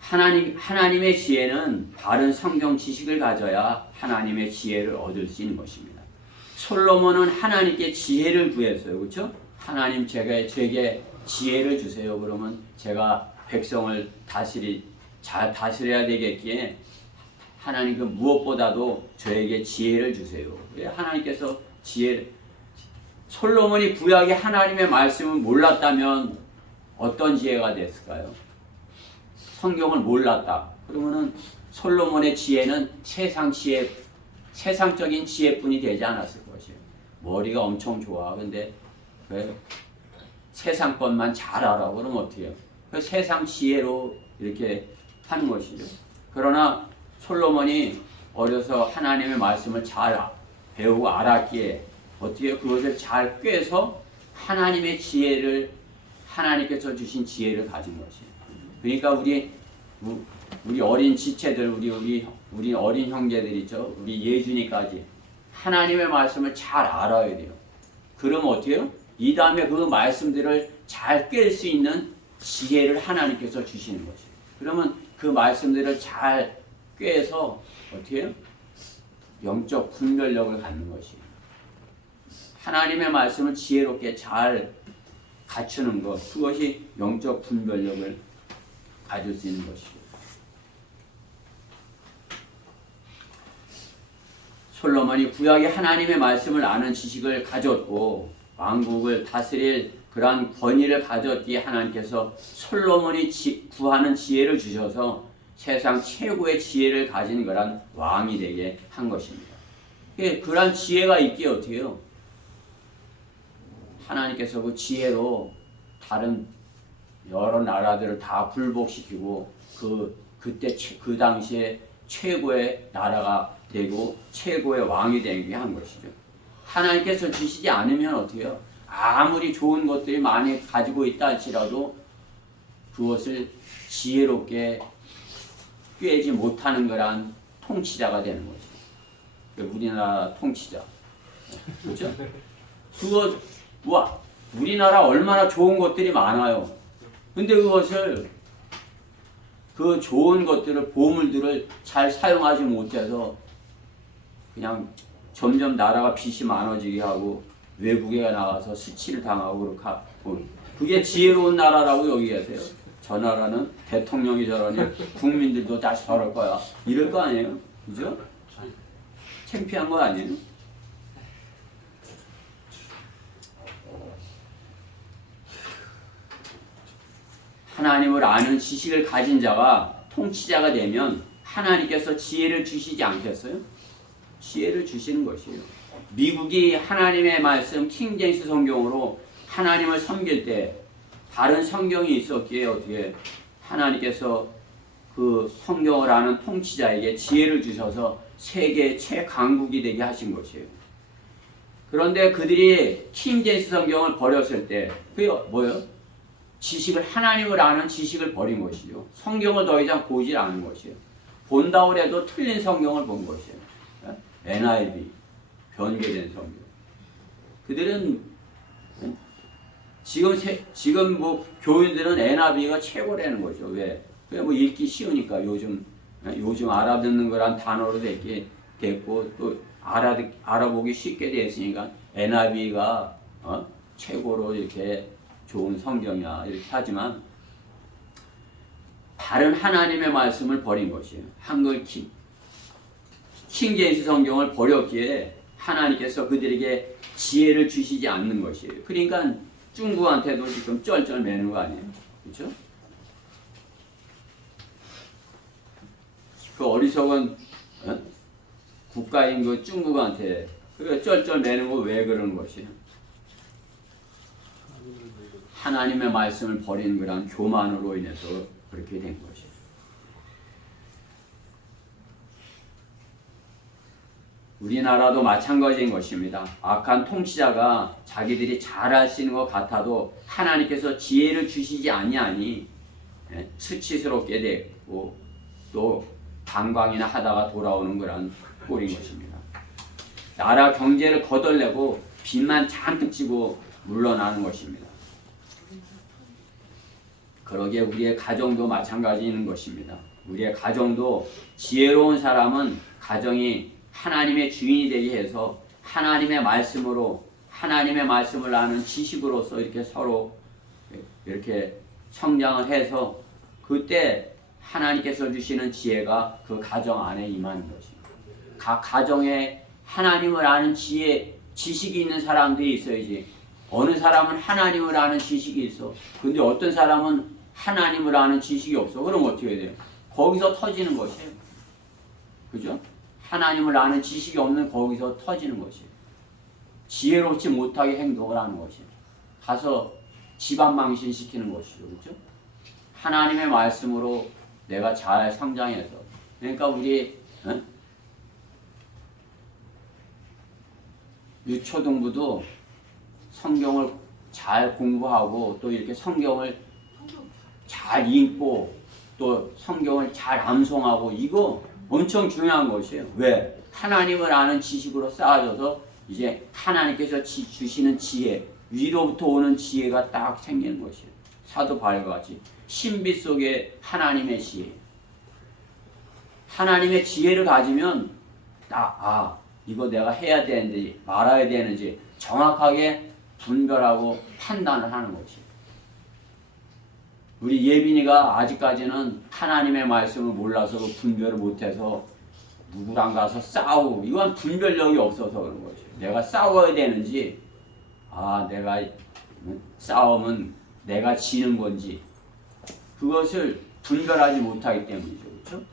하나님의 지혜는 바른 성경 지식을 가져야 하나님의 지혜를 얻을 수 있는 것입니다. 솔로몬은 하나님께 지혜를 구했어요. 그렇죠? 하나님 제게 지혜를 주세요. 그러면 제가 백성을 잘 다스려야 되겠기에 하나님 그 무엇보다도 저에게 지혜를 주세요. 하나님께서 솔로몬이 구약의 하나님의 말씀을 몰랐다면 어떤 지혜가 됐을까요? 성경을 몰랐다. 그러면은 솔로몬의 지혜는 세상적인 지혜뿐이 되지 않았을 것이에요. 머리가 엄청 좋아. 근데 왜 세상 것만 잘 알아. 그러면 어떻게 해요? 그 세상 지혜로 이렇게 하는 것이죠. 그러나 솔로몬이 어려서 하나님의 말씀을 잘 배우고 알았기에 어떻게 그것을 잘 꿰서 하나님의 지혜를 하나님께서 주신 지혜를 가진 것이에요. 그러니까 우리 어린 지체들, 우리 어린 형제들 있죠. 우리 예준이까지 하나님의 말씀을 잘 알아야 돼요. 그러면 어떻게 해요? 이 다음에 그 말씀들을 잘 꿰 수 있는 지혜를 하나님께서 주시는 것이에요. 그러면 그 말씀들을 잘 꿰서 어떻게 해요? 영적 분별력을 갖는 것이에요. 하나님의 말씀을 지혜롭게 잘 갖추는 것, 그것이 영적 분별력을 가질 수 있는 것이죠. 솔로몬이 구약의 하나님의 말씀을 아는 지식을 가졌고 왕국을 다스릴 그러한 권위를 가졌기에 하나님께서 솔로몬이 구하는 지혜를 주셔서 세상 최고의 지혜를 가진 그런 왕이 되게 한 것입니다. 그러한 지혜가 있기에 어떻게 해요? 하나님께서 그 지혜로 다른 여러 나라들을 다 굴복시키고 그때 그 당시에 최고의 나라가 되고 최고의 왕이 되게 한 것이죠. 하나님께서 주시지 않으면 어떻게 해요? 아무리 좋은 것들이 많이 가지고 있다 할지라도 그것을 지혜롭게 꿰지 못하는 거란 통치자가 되는 거죠. 우리나라 통치자. 그렇죠? 우리나라 얼마나 좋은 것들이 많아요. 근데 그것을 그 좋은 것들을 보물들을 잘 사용하지 못해서 그냥 점점 나라가 빚이 많아지게 하고 외국에 나가서 수치를 당하고 그렇게 하고 그게 지혜로운 나라라고 여기 계세요. 저 나라는 대통령이 저러니 국민들도 다 저럴 거야. 이럴 거 아니에요? 그죠? 창피한 거 아니에요? 하나님을 아는 지식을 가진 자가 통치자가 되면 하나님께서 지혜를 주시지 않겠어요? 지혜를 주시는 것이에요. 미국이 하나님의 말씀 킹제임스 성경으로 하나님을 섬길 때 다른 성경이 있었기에 어떻게 하나님께서 그 성경을 아는 통치자에게 지혜를 주셔서 세계 최강국이 되게 하신 것이에요. 그런데 그들이 킹제임스 성경을 버렸을 때 그게 뭐예요? 지식을 하나님을 아는 지식을 버린 것이죠. 성경을 더 이상 보지 않은 것이에요. 본다고 해도 틀린 성경을 본 것이에요. NIV 변개된 성경. 그들은 지금 뭐 교인들은 NIV가 최고라는 거죠. 왜? 그냥 뭐 읽기 쉬우니까 요즘 알아듣는 거란 단어로 됐고 또 알아보기 쉽게 됐으니까 NIV가 최고로 이렇게 좋은 성경이야 이렇게 하지만 다른 하나님의 말씀을 버린 것이에요. 한글 킹제임스 성경을 버렸기에 하나님께서 그들에게 지혜를 주시지 않는 것이에요. 그러니까 중국한테도 지금 쩔쩔매는 거 아니에요. 그렇죠? 그 어리석은 국가인 그 중국한테 그 쩔쩔매는 거 왜 그러는 것이에요? 하나님의 말씀을 버린 그런 교만으로 인해서 그렇게 된 것이에요. 우리나라도 마찬가지인 것입니다. 악한 통치자가 자기들이 잘할 수 있는 것 같아도 하나님께서 지혜를 주시지 아니하니 수치스럽게 되고 또 관광이나 하다가 돌아오는 그런 꼴인 것입니다. 나라 경제를 거덜내고 빚만 잔뜩 지고 물러나는 것입니다. 그러기에 우리의 가정도 마찬가지인 것입니다. 우리의 가정도 지혜로운 사람은 가정이 하나님의 주인이 되게 해서 하나님의 말씀으로 하나님의 말씀을 아는 지식으로서 이렇게 서로 이렇게 성장을 해서 그때 하나님께서 주시는 지혜가 그 가정 안에 임하는 것입니다. 각 가정에 하나님을 아는 지식이 있는 사람들이 있어야지. 어느 사람은 하나님을 아는 지식이 있어. 근데 어떤 사람은 하나님을 아는 지식이 없어. 그럼 어떻게 해야 돼요? 거기서 터지는 것이에요. 그죠? 하나님을 아는 지식이 없는 거기서 터지는 것이에요. 지혜롭지 못하게 행동을 하는 것이에요. 가서 집안 망신시키는 것이죠. 그렇죠? 하나님의 말씀으로 내가 잘 성장해서 그러니까 우리 유초등부도 성경을 잘 공부하고 또 이렇게 성경을 잘 읽고 또 성경을 잘 암송하고 이거 엄청 중요한 것이에요. 왜? 하나님을 아는 지식으로 쌓아져서 이제 하나님께서 주시는 지혜, 위로부터 오는 지혜가 딱 생기는 것이에요. 사도 바울과 같이 신비 속에 하나님의 지혜. 하나님의 지혜를 가지면 이거 내가 해야 되는지 말아야 되는지 정확하게 분별하고 판단을 하는 것이에요. 우리 예빈이가 아직까지는 하나님의 말씀을 몰라서 분별을 못해서 누구랑 가서 싸우고 이건 분별력이 없어서 그런 거죠. 내가 싸워야 되는지 내가 싸우면 내가 지는 건지 그것을 분별하지 못하기 때문이죠. 그렇죠?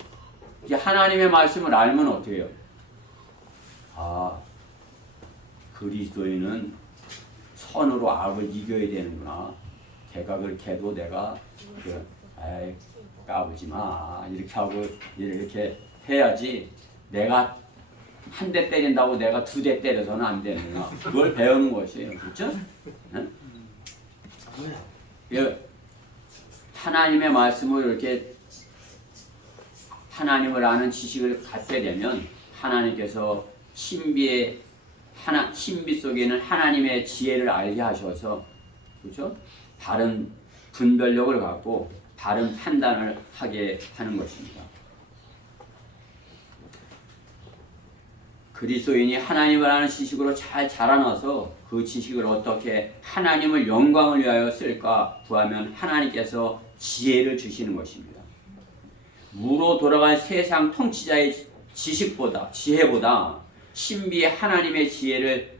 이제 하나님의 말씀을 알면 어떻게 해요? 그리스도인은 선으로 악을 이겨야 되는구나. 걔가 그렇게 해도 내가 까불지 마 이렇게 하고 이렇게 해야지 내가 한 대 때린다고 내가 두 대 때려서는 안 되는구나. 그걸 배우는 것이에요. 그렇죠? 하나님의 말씀을 이렇게 하나님을 아는 지식을 갖게 되면 하나님께서 신비 속에는 하나님의 지혜를 알게 하셔서 그렇죠? 바른 분별력을 갖고 바른 판단을 하게 하는 것입니다. 그리스도인이 하나님을 아는 지식으로 잘 자라나서 그 지식을 어떻게 하나님을 영광을 위하여 쓸까 구하면 하나님께서 지혜를 주시는 것입니다. 무로 돌아갈 세상 통치자의 지혜보다 신비의 하나님의 지혜를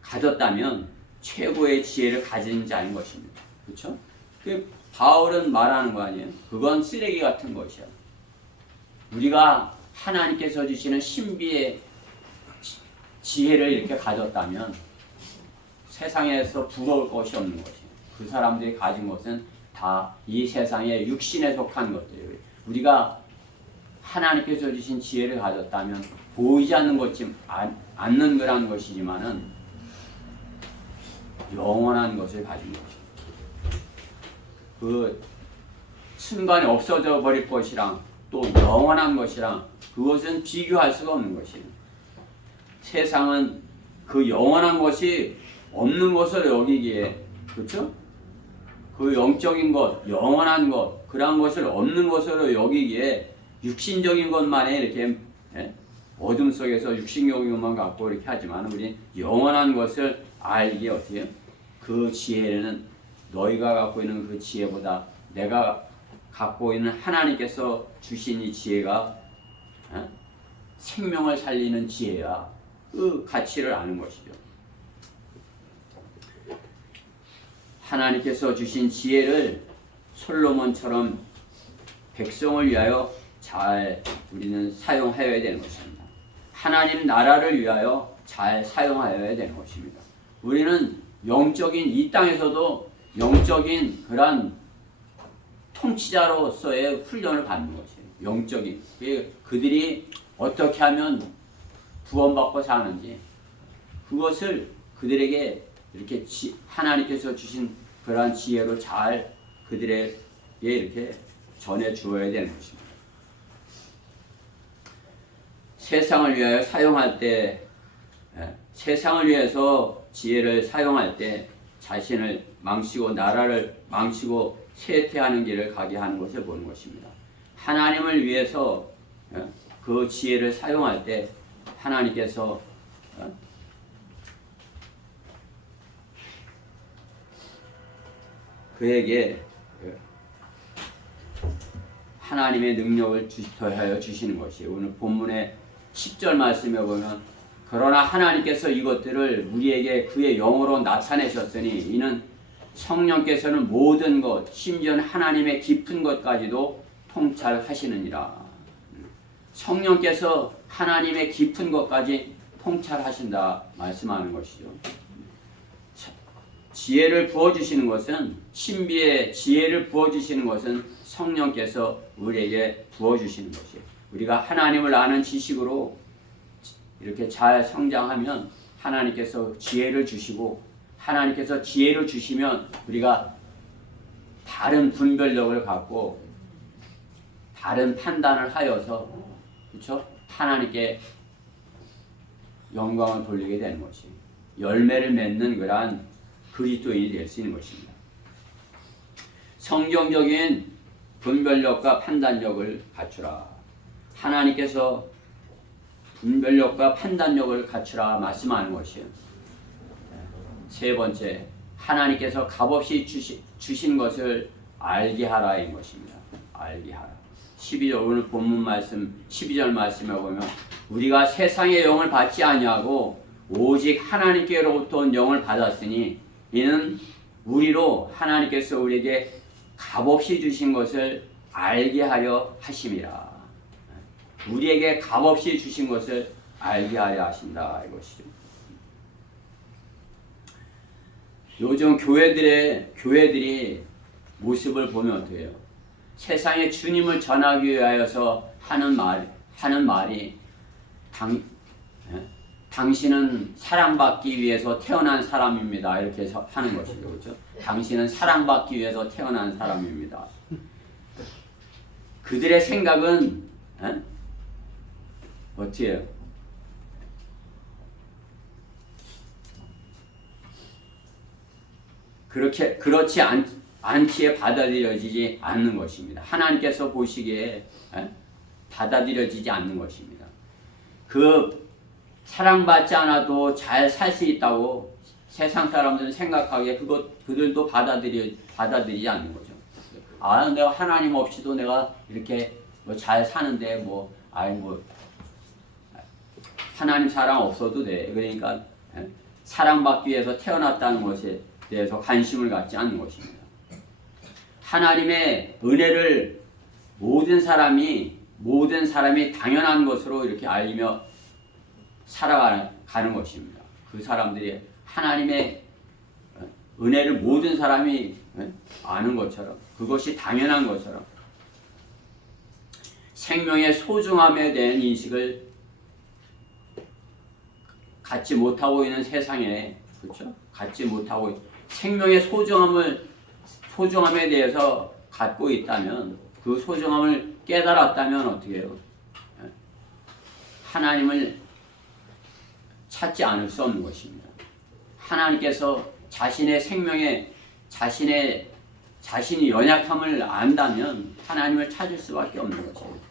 가졌다면 최고의 지혜를 가진 자인 것입니다. 그렇죠? 그 바울은 말하는 거 아니에요? 그건 쓰레기 같은 것이야. 우리가 하나님께서 주시는 신비의 지혜를 이렇게 가졌다면 세상에서 부러울 것이 없는 것이에요. 그 사람들이 가진 것은 다 이 세상의 육신에 속한 것들이에요. 우리가 하나님께서 주신 지혜를 가졌다면 보이지 않는 것이 않는 거라는 것이지만은 영원한 것을 가진 것이에요. 그 순간에 없어져 버릴 것이랑 또 영원한 것이랑 그것은 비교할 수가 없는 것이에요. 세상은 그 영원한 것이 없는 것을 여기기에, 그렇죠? 그 영적인 것, 영원한 것, 그러한 것을 없는 것으로 여기기에 육신적인 것만에 이렇게 어둠 속에서 육신적인 것만 갖고 이렇게 하지만 우리 영원한 것을 알기에 어떻게 해요? 그 지혜는 너희가 갖고 있는 그 지혜보다 내가 갖고 있는 하나님께서 주신 이 지혜가 생명을 살리는 지혜야. 그 가치를 아는 것이죠. 하나님께서 주신 지혜를 솔로몬처럼 백성을 위하여 잘 우리는 사용하여야 되는 것입니다. 하나님 나라를 위하여 잘 사용하여야 되는 것입니다. 우리는 영적인 이 땅에서도 영적인 그런 통치자로서의 훈련을 받는 것이에요. 영적인 그들이 어떻게 하면 구원받고 사는지 그것을 그들에게 이렇게 하나님께서 주신 그러한 지혜로 잘 그들에게 이렇게 전해 주어야 되는 것입니다. 세상을 위하여 사용할 때, 세상을 위해서 지혜를 사용할 때 자신을 망치고 나라를 망치고 쇠퇴하는 길을 가게 하는 것을 보는 것입니다. 하나님을 위해서 그 지혜를 사용할 때 하나님께서 그에게 하나님의 능력을 더하여 주시는 것이에요. 오늘 본문의 10절 말씀에 보면 그러나 하나님께서 이것들을 우리에게 그의 영으로 나타내셨으니 이는 성령께서는 모든 것 심지어는 하나님의 깊은 것까지도 통찰하시느니라. 성령께서 하나님의 깊은 것까지 통찰하신다 말씀하는 것이죠. 지혜를 부어주시는 것은 신비의 지혜를 부어주시는 것은 성령께서 우리에게 부어주시는 것이에요. 우리가 하나님을 아는 지식으로 이렇게 잘 성장하면 하나님께서 지혜를 주시고 하나님께서 지혜를 주시면 우리가 다른 분별력을 갖고 다른 판단을 하여서 그렇죠? 하나님께 영광을 돌리게 되는 것이 열매를 맺는 그러한 그리스도인이 될 수 있는 것입니다. 성경적인 분별력과 판단력을 갖추라. 하나님께서 분별력과 판단력을 갖추라 말씀하는 것이에요. 세 번째, 하나님께서 값없이 주신 것을 알게 하라인 것입니다. 알게 하라. 12절 오늘 본문 말씀 12절 말씀에 보면 우리가 세상의 영을 받지 아니하고 오직 하나님께로부터 온 영을 받았으니 이는 우리로 하나님께서 우리에게 값없이 주신 것을 알게 하려 하심이라. 우리에게 값없이 주신 것을 알게 하려 하신다 이것이죠. 요즘 교회들이 모습을 보면 어떻게 해요? 세상에 주님을 전하기 위하여서 하는 말이 당신은 사랑받기 위해서 태어난 사람입니다. 이렇게 해서 하는 것이죠. 그렇죠? 당신은 사랑받기 위해서 태어난 사람입니다. 그들의 생각은 어떻게 해요? 그렇지 않기에 받아들여지지 않는 것입니다. 하나님께서 보시기에 받아들여지지 않는 것입니다. 그 사랑받지 않아도 잘 살 수 있다고 세상 사람들은 생각하기에 그들도 받아들이지 않는 거죠. 아, 내가 하나님 없이도 내가 이렇게 뭐 잘 사는데 하나님 사랑 없어도 돼. 그러니까 사랑받기 위해서 태어났다는 것에 대해서 관심을 갖지 않는 것입니다. 하나님의 은혜를 모든 사람이 당연한 것으로 이렇게 알리며 살아가는 것입니다. 그 사람들이 하나님의 은혜를 모든 사람이 아는 것처럼, 그것이 당연한 것처럼 생명의 소중함에 대한 인식을 갖지 못하고 있는 세상에, 그렇죠? 갖지 못하고 생명의 소중함에 대해서 갖고 있다면, 그 소중함을 깨달았다면 어떻게 해요? 하나님을 찾지 않을 수 없는 것입니다. 하나님께서 자신의 생명에 자신이 연약함을 안다면 하나님을 찾을 수밖에 없는 것입니다.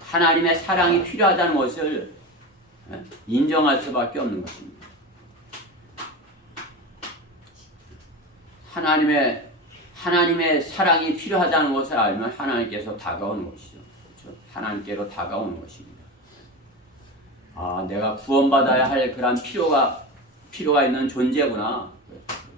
하나님의 사랑이 필요하다는 것을 인정할 수밖에 없는 것입니다. 하나님의 사랑이 필요하다는 것을 알면 하나님께서 다가오는 것이죠. 그렇죠? 하나님께로 다가오는 것입니다. 아, 내가 구원받아야 할 그런 필요가 있는 존재구나.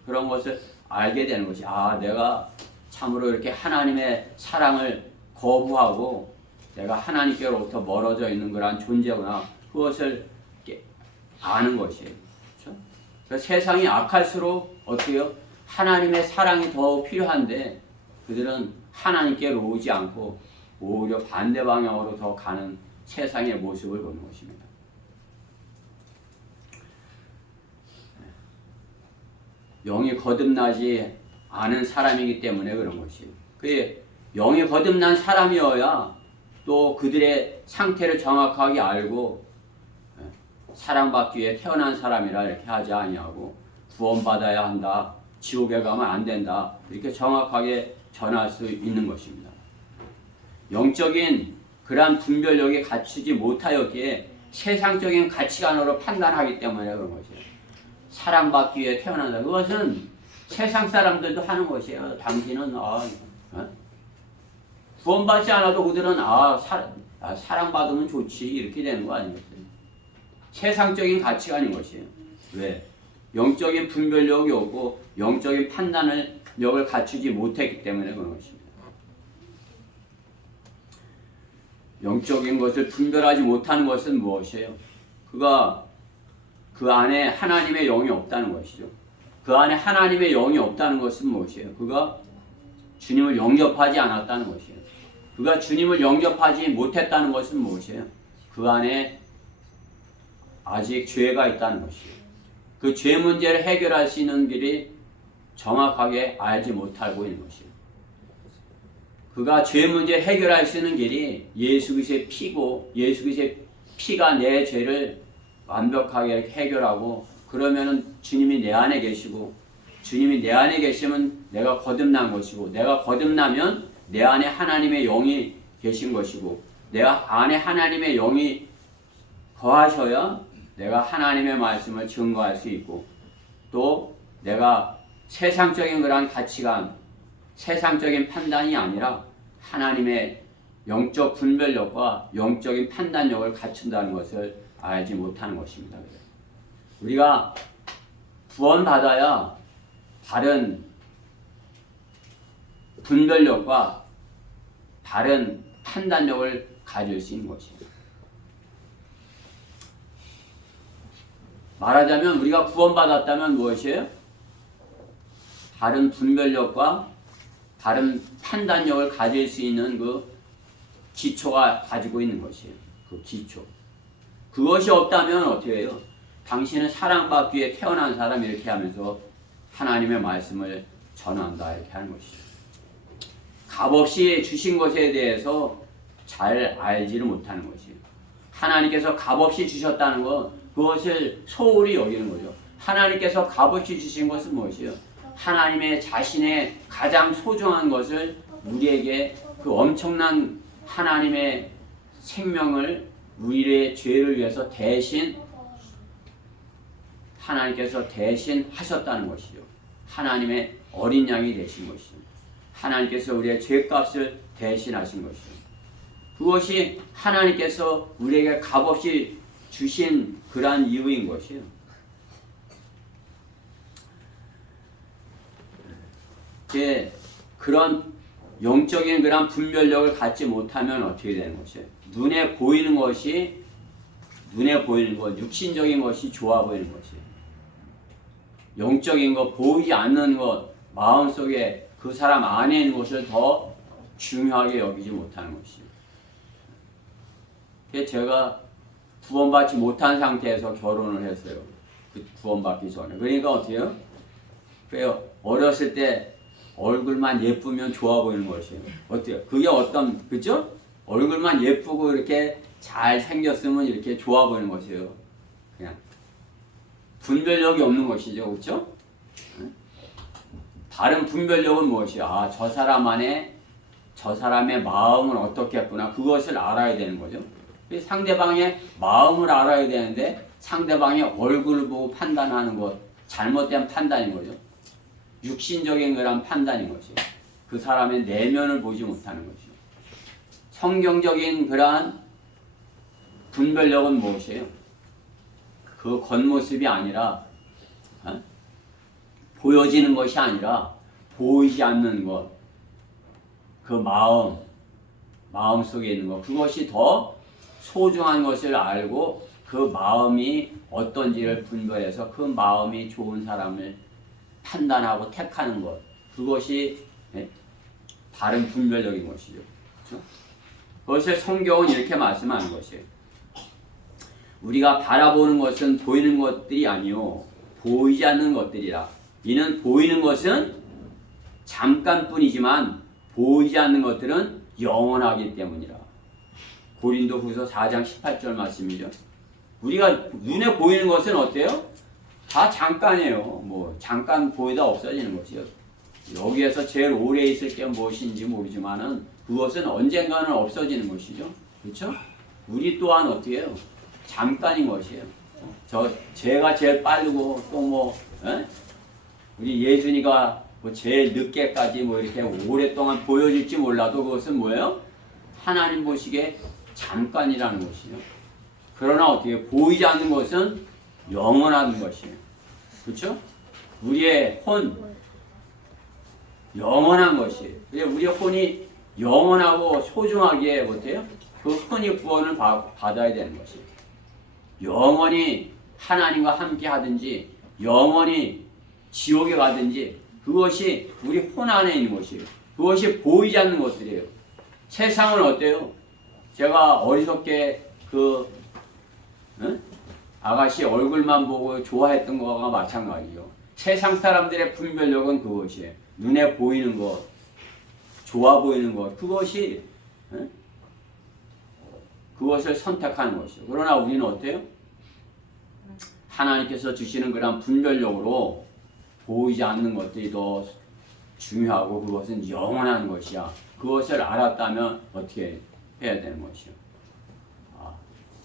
그런 것을 알게 되는 것이, 아, 내가 참으로 이렇게 하나님의 사랑을 거부하고 내가 하나님께로부터 멀어져 있는 그런 존재구나. 그것을 아는 것이에요. 그렇죠? 그러니까 세상이 악할수록 어떻게 해요? 하나님의 사랑이 더 필요한데 그들은 하나님께로 오지 않고 오히려 반대 방향으로 더 가는 세상의 모습을 보는 것입니다. 영이 거듭나지 않은 사람이기 때문에 그런 것이에요. 그 영이 거듭난 사람이어야 또 그들의 상태를 정확하게 알고 사랑받기 위해 태어난 사람이라 이렇게 하지 아니하고 구원받아야 한다, 지옥에 가면 안 된다, 이렇게 정확하게 전할 수 있는 것입니다. 영적인 그러한 분별력이 갖추지 못하였기에 세상적인 가치관으로 판단하기 때문에 그런 것이에요. 사랑받기 위해 태어난다. 그것은 세상 사람들도 하는 것이에요. 당신은 구원받지 않아도 그들은 사랑받으면 좋지 이렇게 되는 거 아니겠어요? 세상적인 가치관인 것이에요. 왜? 영적인 분별력이 없고 영적인 판단력을 갖추지 못했기 때문에 그런 것입니다. 영적인 것을 분별하지 못하는 것은 무엇이에요? 그가 그 안에 하나님의 영이 없다는 것이죠. 그 안에 하나님의 영이 없다는 것은 무엇이에요? 그가 주님을 영접하지 않았다는 것이에요. 그가 주님을 영접하지 못했다는 것은 무엇이에요? 그 안에 아직 죄가 있다는 것이에요. 그 죄 문제를 해결할 수 있는 길이 정확하게 알지 못하고 있는 것이에요. 그가 죄 문제를 해결할 수 있는 길이 예수 그리스도의 피고, 예수 그리스도의 피가 내 죄를 완벽하게 해결하고, 그러면은 주님이 내 안에 계시고, 주님이 내 안에 계시면 내가 거듭난 것이고, 내가 거듭나면 내 안에 하나님의 영이 계신 것이고, 내가 안에 하나님의 영이 거하셔야 내가 하나님의 말씀을 증거할 수 있고, 또 내가 세상적인 그런 가치관, 세상적인 판단이 아니라 하나님의 영적 분별력과 영적인 판단력을 갖춘다는 것을 알지 못하는 것입니다. 우리가 구원받아야 바른 분별력과 바른 판단력을 가질 수 있는 것입니다. 말하자면 우리가 구원받았다면 무엇이에요? 바른 분별력과 바른 판단력을 가질 수 있는 그 기초가 가지고 있는 것이에요. 그 기초. 그것이 없다면 어떻게 해요? 당신은 사랑받기 위해 태어난 사람 이렇게 하면서 하나님의 말씀을 전한다 이렇게 하는 것이죠. 값없이 주신 것에 대해서 잘 알지를 못하는 것이에요. 하나님께서 값없이 주셨다는 것, 그것을 소홀히 여기는 거죠. 하나님께서 값없이 주신 것은 무엇이에요? 하나님의 자신의 가장 소중한 것을 우리에게 그 엄청난 하나님의 생명을 우리의 죄를 위해서 대신 하나님께서 대신 하셨다는 것이죠. 하나님의 어린 양이 되신 것이죠. 하나님께서 우리의 죄값을 대신하신 것이죠. 그것이 하나님께서 우리에게 값없이 주신 그러한 이유인 것이에요. 그런 영적인 그런 분별력을 갖지 못하면 어떻게 되는 것이에요? 눈에 보이는 것, 육신적인 것이 좋아 보이는 것이에요. 영적인 것, 보이지 않는 것, 마음속에 그 사람 안에 있는 것을 더 중요하게 여기지 못하는 것이에요. 제가 구원받지 못한 상태에서 결혼을 했어요. 구원받기 전에. 그러니까 어떻게 해요? 그래요. 어렸을 때 얼굴만 예쁘면 좋아 보이는 것이에요. 어때요? 그게 어떤, 그죠? 얼굴만 예쁘고 이렇게 잘 생겼으면 이렇게 좋아 보이는 것이에요. 그냥. 분별력이 없는 것이죠. 그렇죠? 다른 분별력은 무엇이야? 아, 저 사람 안에 저 사람의 마음은 어떻겠구나. 그것을 알아야 되는 거죠. 상대방의 마음을 알아야 되는데 상대방의 얼굴을 보고 판단하는 것, 잘못된 판단인 거죠. 육신적인 그런 판단인 것이에요. 그 사람의 내면을 보지 못하는 것이죠. 성경적인 그러한 분별력은 무엇이에요? 그 겉모습이 아니라 보여지는 것이 아니라 보이지 않는 것, 그 마음 속에 있는 것, 그것이 더 소중한 것을 알고 그 마음이 어떤지를 분별해서 그 마음이 좋은 사람을 판단하고 택하는 것, 그것이 다른 분별력인 것이죠. 그렇죠? 그것을 성경은 이렇게 말씀하는 것이에요. 우리가 바라보는 것은 보이는 것들이 아니요 보이지 않는 것들이라. 이는 보이는 것은 잠깐뿐이지만 보이지 않는 것들은 영원하기 때문이라. 고린도후서 4장 18절 말씀이죠. 우리가 눈에 보이는 것은 어때요? 다 잠깐이에요. 뭐 잠깐 보이다 없어지는 것이요. 여기에서 제일 오래 있을 게 무엇인지 모르지만은 그것은 언젠가는 없어지는 것이죠. 그렇죠? 우리 또한 어떻게 해요? 잠깐인 것이에요. 제가 제일 빠르고 또 우리 예준이가 제일 늦게까지 이렇게 오랫동안 보여질지 몰라도 그것은 뭐예요? 하나님 보시기에 잠깐이라는 것이죠. 그러나 어떻게 보이지 않는 것은 영원한 것이에요. 그렇죠? 우리의 혼 영원한 것이에요. 우리의 혼이 영원하고 소중하기에 어때요? 그 혼이 구원을 받아야 되는 것이에요. 영원히 하나님과 함께 하든지 영원히 지옥에 가든지 그것이 우리 혼 안에 있는 것이에요. 그것이 보이지 않는 것들이에요. 세상은 어때요? 제가 어리석게 아가씨 얼굴만 보고 좋아했던 것과 마찬가지죠. 세상 사람들의 분별력은 그것이에요. 눈에 보이는 것, 좋아 보이는 것, 그것을 선택하는 것이죠. 그러나 우리는 어때요? 하나님께서 주시는 그런 분별력으로 보이지 않는 것들이 더 중요하고 그것은 영원한 것이야. 그것을 알았다면 어떻게 해야 되는 것이요?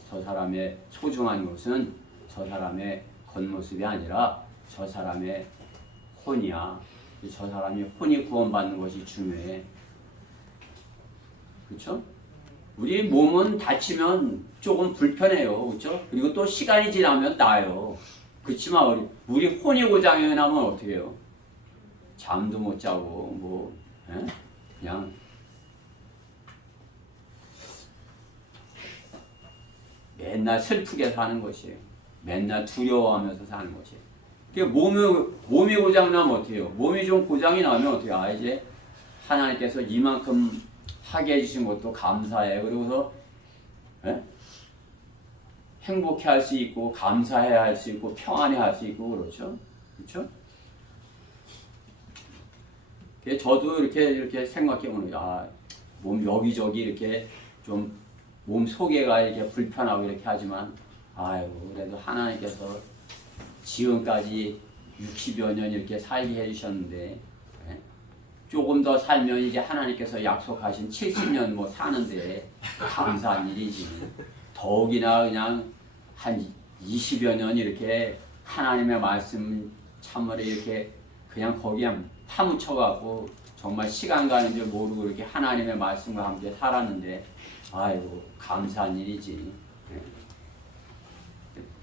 저 사람의 소중한 것은 저 사람의 겉모습이 아니라 저 사람의 혼이야. 저 사람이 혼이 구원받는 것이 중요해. 그렇죠? 우리 몸은 다치면 조금 불편해요. 그렇죠? 그리고 또 시간이 지나면 나아요. 그렇지만 우리 혼이 고장이 나면 어떻게 해요? 잠도 못 자고 그냥 맨날 슬프게 사는 것이에요. 맨날 두려워하면서 사는 것이에요. 몸이 고장 나면 어떻게 해요? 몸이 좀 고장이 나면 어떻게 해요? 이제 하나님께서 이만큼 하게 해주신 것도 감사해. 그리고서 행복해 할 수 있고 감사해 할 수 있고 평안해 할 수 있고 그렇죠? 그렇죠? 저도 이렇게 생각해 보는 거예요. 몸 여기저기 이렇게 좀 몸 소개가 이렇게 불편하고 이렇게 하지만 그래도 하나님께서 지금까지 60여 년 이렇게 살게 해주셨는데 예? 조금 더 살면 이제 하나님께서 약속하신 70년 뭐 사는데 감사한 일이지. 더욱이나 그냥 한 20여 년 이렇게 하나님의 말씀 참으로 이렇게 그냥 거기에 파묻혀갖고 정말 시간 가는 줄 모르고 이렇게 하나님의 말씀과 함께 살았는데 아이고 감사한 일이지. 예.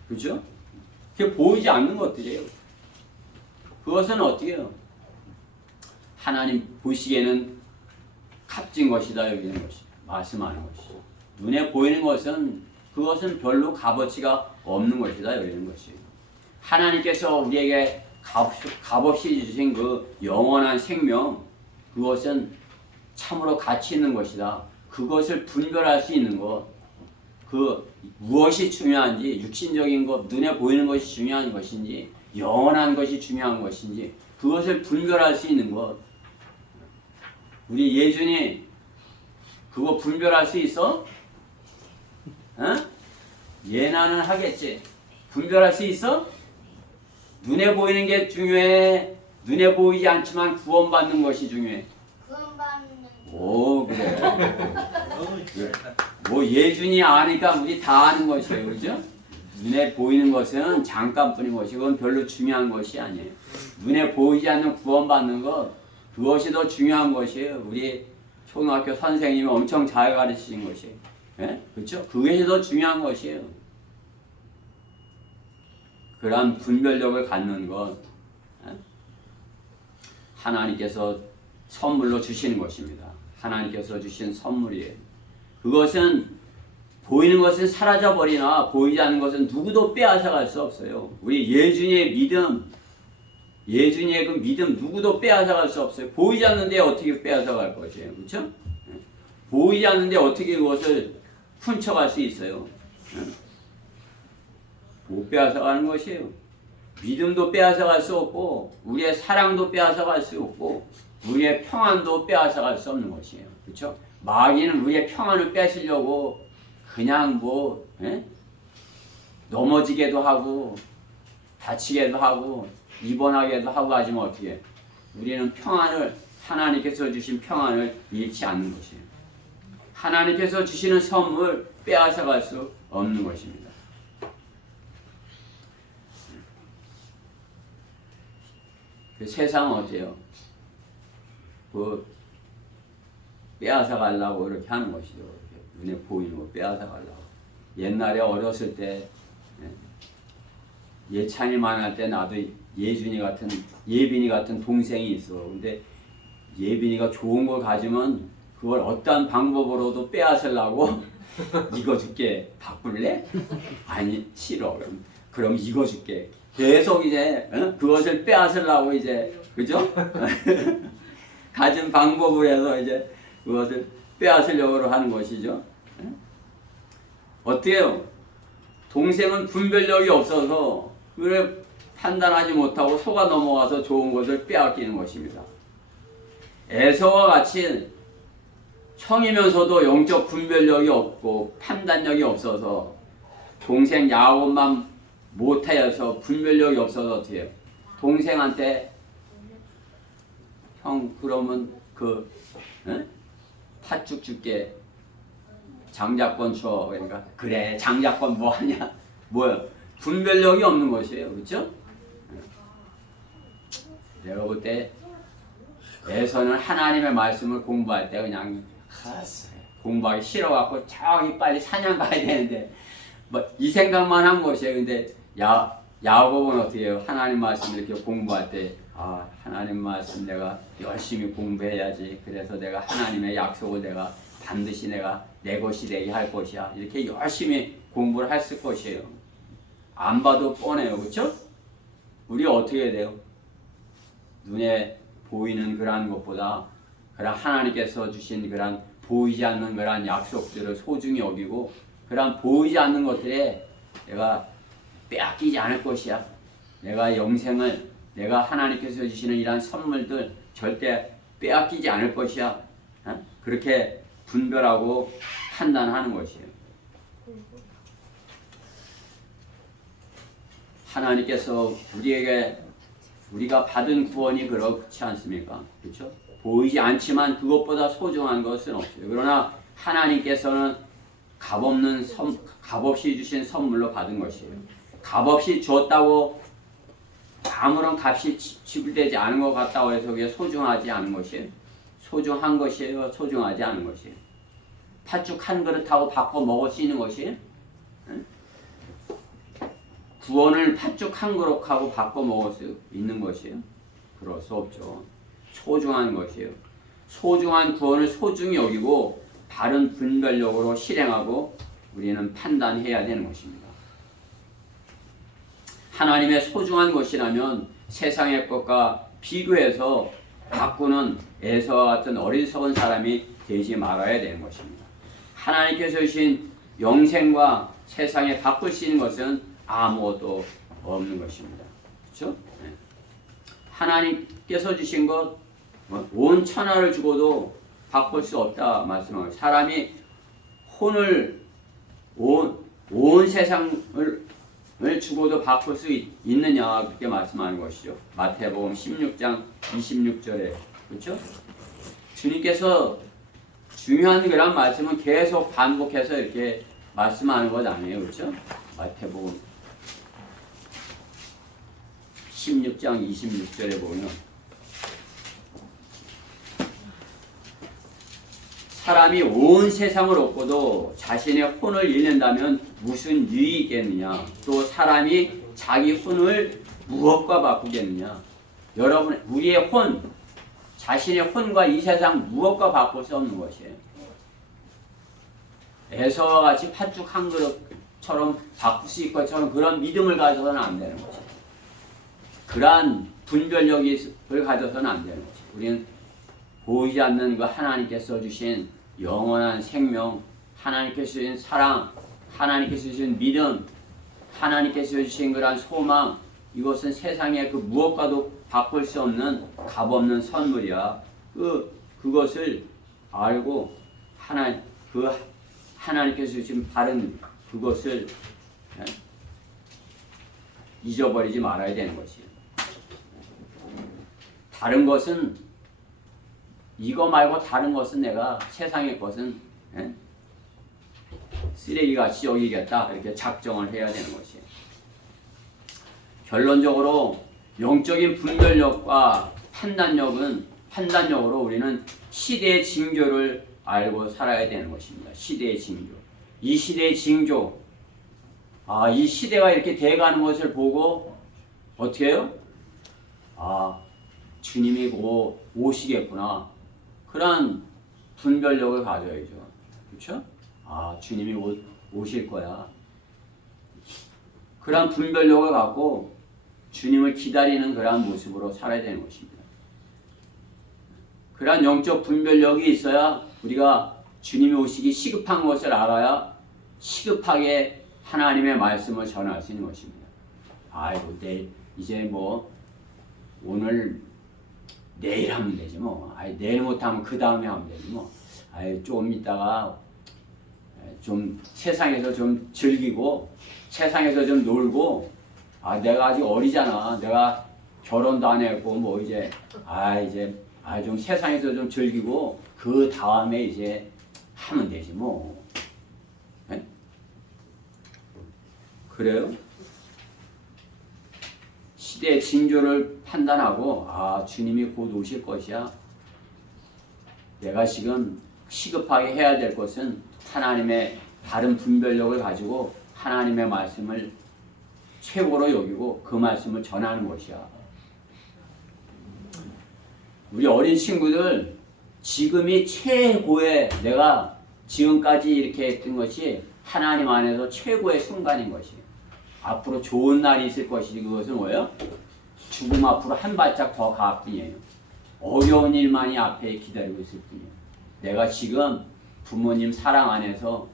그죠? 그게 보이지 않는 것들이에요. 그것은 어떻게 해요? 하나님 보시기에는 값진 것이다 여기는 것이 말씀하는 것이. 눈에 보이는 것은 그것은 별로 값어치가 없는 것이다 여기는 것이. 하나님께서 우리에게 값없이 주신 그 영원한 생명 그것은 참으로 가치 있는 것이다. 그것을 분별할 수 있는 것, 그 무엇이 중요한지 육신적인 것, 눈에 보이는 것이 중요한 것인지 영원한 것이 중요한 것인지 그것을 분별할 수 있는 것. 우리 예준이 그거 분별할 수 있어? 어? 예나는 하겠지. 분별할 수 있어? 눈에 보이는 게 중요해? 눈에 보이지 않지만 구원받는 것이 중요해? 구원받는 오 그래. 뭐 예준이 아니까 우리 다 아는 것이에요. 그죠? 눈에 보이는 것은 잠깐뿐인 것이고 그건 별로 중요한 것이 아니에요. 눈에 보이지 않는 구원받는 것 그것이 더 중요한 것이에요. 우리 초등학교 선생님이 엄청 잘 가르치신 것이에요. 예? 그렇죠? 그것이 더 중요한 것이에요. 그러한 분별력을 갖는 것 예? 하나님께서 선물로 주시는 것입니다. 하나님께서 주신 선물이에요. 그것은 보이는 것은 사라져버리나 보이지 않는 것은 누구도 빼앗아갈 수 없어요. 우리 예준이의 믿음, 예준이의 그 믿음 누구도 빼앗아갈 수 없어요. 보이지 않는데 어떻게 빼앗아갈 것이에요. 그렇죠? 보이지 않는데 어떻게 그것을 훔쳐갈 수 있어요. 못 빼앗아가는 것이에요. 믿음도 빼앗아갈 수 없고 우리의 사랑도 빼앗아갈 수 없고 우리의 평안도 빼앗아갈 수 없는 것이에요. 그렇죠? 마귀는 우리의 평안을 뺏으려고 그냥 뭐 넘어지게도 하고 다치게도 하고 입원하게도 하고 하지만 어떻게 해? 우리는 평안을 하나님께서 주신 평안을 잃지 않는 것이에요. 하나님께서 주시는 선물 빼앗아갈 수 없는 것입니다. 그 세상은 어때요? 그 빼앗아가려고 이렇게 하는 것이죠. 이렇게 눈에 보이는 거 빼앗아가려고. 옛날에 어렸을 때 예찬이 만날 때 나도 예빈이 같은 동생이 있어. 근데 예빈이가 좋은 걸 가지면 그걸 어떤 방법으로도 빼앗으려고 이거 줄게 바꿀래? 아니 싫어. 그럼 이거 줄게. 계속 이제 그것을 빼앗으려고 이제 그죠? 가진 방법을 해서 이제 그것을 빼앗으려고 하는 것이죠. 어때요? 동생은 분별력이 없어서 그걸 판단하지 못하고 속아 넘어가서 좋은 것을 빼앗기는 것입니다. 에서와 같이 형이면서도 영적 분별력이 없고 판단력이 없어서 동생 야곱만 못하여서 분별력이 없어서 어떻게 해요? 동생한테 형 그러면 그 팥죽 줄게 장자권 줘. 그러니까 그래 장자권 뭐 하냐 뭐야 분별력이 없는 것이에요. 그렇죠? 내가 볼 때 에서는 하나님의 말씀을 공부할 때 그냥 공부하기 싫어갖고 저기 빨리 사냥 가야 되는데 뭐 이 생각만 한 것이에요. 근데 야곱은 어떻게 해요? 하나님 말씀 이렇게 공부할 때 하나님 말씀 내가 열심히 공부해야지. 그래서 내가 하나님의 약속을 내가 반드시 내가 내 것이 되게 할 것이야. 이렇게 열심히 공부를 했을 것이에요. 안 봐도 뻔해요. 그렇죠? 우리 어떻게 돼요? 눈에 보이는 그러한 것보다 그런 하나님께서 주신 그런 보이지 않는 그런 약속들을 소중히 여기고 그런 보이지 않는 것들에 내가 빼앗기지 않을 것이야. 내가 영생을 내가 하나님께서 주시는 이러한 선물들 절대 빼앗기지 않을 것이야. 그렇게 분별하고 판단하는 것이에요. 하나님께서 우리에게 우리가 받은 구원이 그렇지 않습니까? 그렇죠? 보이지 않지만 그것보다 소중한 것은 없어요. 그러나 하나님께서는 값없이 주신 선물로 받은 것이에요. 값없이 주었다고 아무런 값이 지불되지 않은 것 같다고 해서 그게 소중하지 않은 것이에요. 소중한 것이에요. 소중하지 않은 것이에요. 팥죽 한 그릇하고 바꿔 먹을 수 있는 것이에요. 구원을 팥죽 한 그릇하고 바꿔 먹을 수 있는 것이에요. 그럴 수 없죠. 소중한 것이에요. 소중한 구원을 소중히 여기고 바른 분별력으로 실행하고 우리는 판단해야 되는 것입니다. 하나님의 소중한 것이라면 세상의 것과 비교해서 바꾸는 에서와 같은 어리석은 사람이 되지 말아야 되는 것입니다. 하나님께서 주신 영생과 세상에 바꿀 수 있는 것은 아무것도 없는 것입니다. 그렇죠? 하나님께서 주신 것 온 천하를 주고도 바꿀 수 없다 말씀하고, 사람이 혼을 온 세상을 주고도 바꿀 수 있느냐 그렇게 말씀하는 것이죠. 마태복음 16장 26절에. 그렇죠? 주님께서 중요한 그런 말씀은 계속 반복해서 이렇게 말씀하는 것 아니에요. 그렇죠? 마태복음 16장 26절에 보면 사람이 온 세상을 얻고도 자신의 혼을 잃는다면 무슨 유익이 있겠느냐? 또 사람이 자기 혼을 무엇과 바꾸겠느냐? 여러분, 우리의 혼, 자신의 혼과 이 세상 무엇과 바꿀 수 없는 것이에요. 에서와 같이 팥죽 한 그릇처럼 바꿀 수 있을 것처럼 그런 믿음을 가져서는 안 되는 것이에요. 그러한 분별력을 가져서는 안 되는 것이에요. 우리는 보이지 않는 그 하나님께서 주신 영원한 생명, 하나님께서 주신 사랑, 하나님께서 주신 믿음, 하나님께서 주신 그러한 소망, 이것은 세상의 그 무엇과도 바꿀 수 없는 값없는 선물이야. 그것을 알고 하나님께서 주신 바른 그것을 잊어버리지 말아야 되는 것이에요. 다른 것은 이거 말고 다른 것은 내가 세상의 것은 쓰레기같이 여기겠다 이렇게 작정을 해야 되는 것이에요. 결론적으로 영적인 분별력과 판단력으로 우리는 시대의 징조를 알고 살아야 되는 것입니다. 시대의 징조. 이 시대의 징조. 이 시대가 이렇게 돼가는 것을 보고 어떻게 해요? 주님이 오시겠구나. 그런 분별력을 가져야죠. 그렇죠? 주님이 오실 거야. 그런 분별력을 갖고 주님을 기다리는 그런 모습으로 살아야 되는 것입니다. 그런 영적 분별력이 있어야 우리가 주님이 오시기 시급한 것을 알아야 시급하게 하나님의 말씀을 전할 수 있는 것입니다. 이제 오늘 내일 하면 되지 뭐. 내일 못하면 그 다음에 하면 되지 뭐. 조금 있다가 좀 세상에서 좀 즐기고 세상에서 좀 놀고. 내가 아직 어리잖아. 내가 결혼도 안 했고 이제 좀 세상에서 좀 즐기고 그 다음에 이제 하면 되지 뭐. 그래요? 시대의 징조를 판단하고 주님이 곧 오실 것이야. 내가 지금 시급하게 해야 될 것은 하나님의 바른 분별력을 가지고 하나님의 말씀을 최고로 여기고 그 말씀을 전하는 것이야. 우리 어린 친구들 지금이 최고의, 내가 지금까지 이렇게 했던 것이 하나님 안에서 최고의 순간인 것이에요. 앞으로 좋은 날이 있을 것이지. 그것은 뭐예요? 죽음 앞으로 한 발짝 더 갈 뿐이에요. 어려운 일만이 앞에 기다리고 있을 뿐이에요. 내가 지금 부모님 사랑 안에서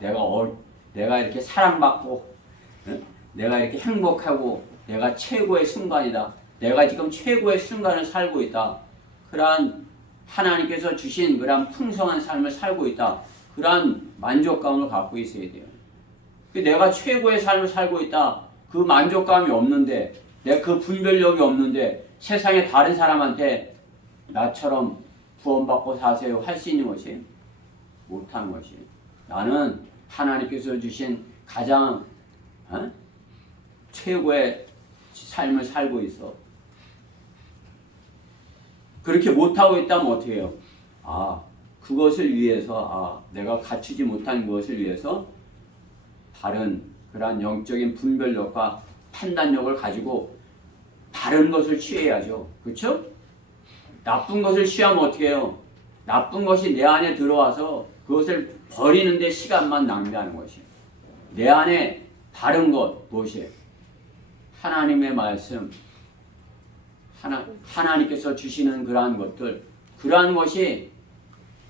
내가 이렇게 사랑받고 내가 이렇게 행복하고 내가 최고의 순간이다. 내가 지금 최고의 순간을 살고 있다. 그러한 하나님께서 주신 그러한 풍성한 삶을 살고 있다. 그러한 만족감을 갖고 있어야 돼요. 내가 최고의 삶을 살고 있다. 그 만족감이 없는데, 내가 그 분별력이 없는데 세상에 다른 사람한테 나처럼 구원받고 사세요 할 수 있는 것이 못하는 것이. 나는 하나님께서 주신 가장 최고의 삶을 살고 있어. 그렇게 못하고 있다면 어떻게 해요? 그것을 위해서 내가 갖추지 못한 그것을 위해서 다른 그러한 영적인 분별력과 판단력을 가지고 다른 것을 취해야죠. 그렇죠? 나쁜 것을 취하면 어떻게 해요? 나쁜 것이 내 안에 들어와서 그것을 버리는 데 시간만 낭비하는 것이에요. 내 안에 다른 것 무엇이에요? 하나님의 말씀, 하나님께서 주시는 그러한 것들, 그러한 것이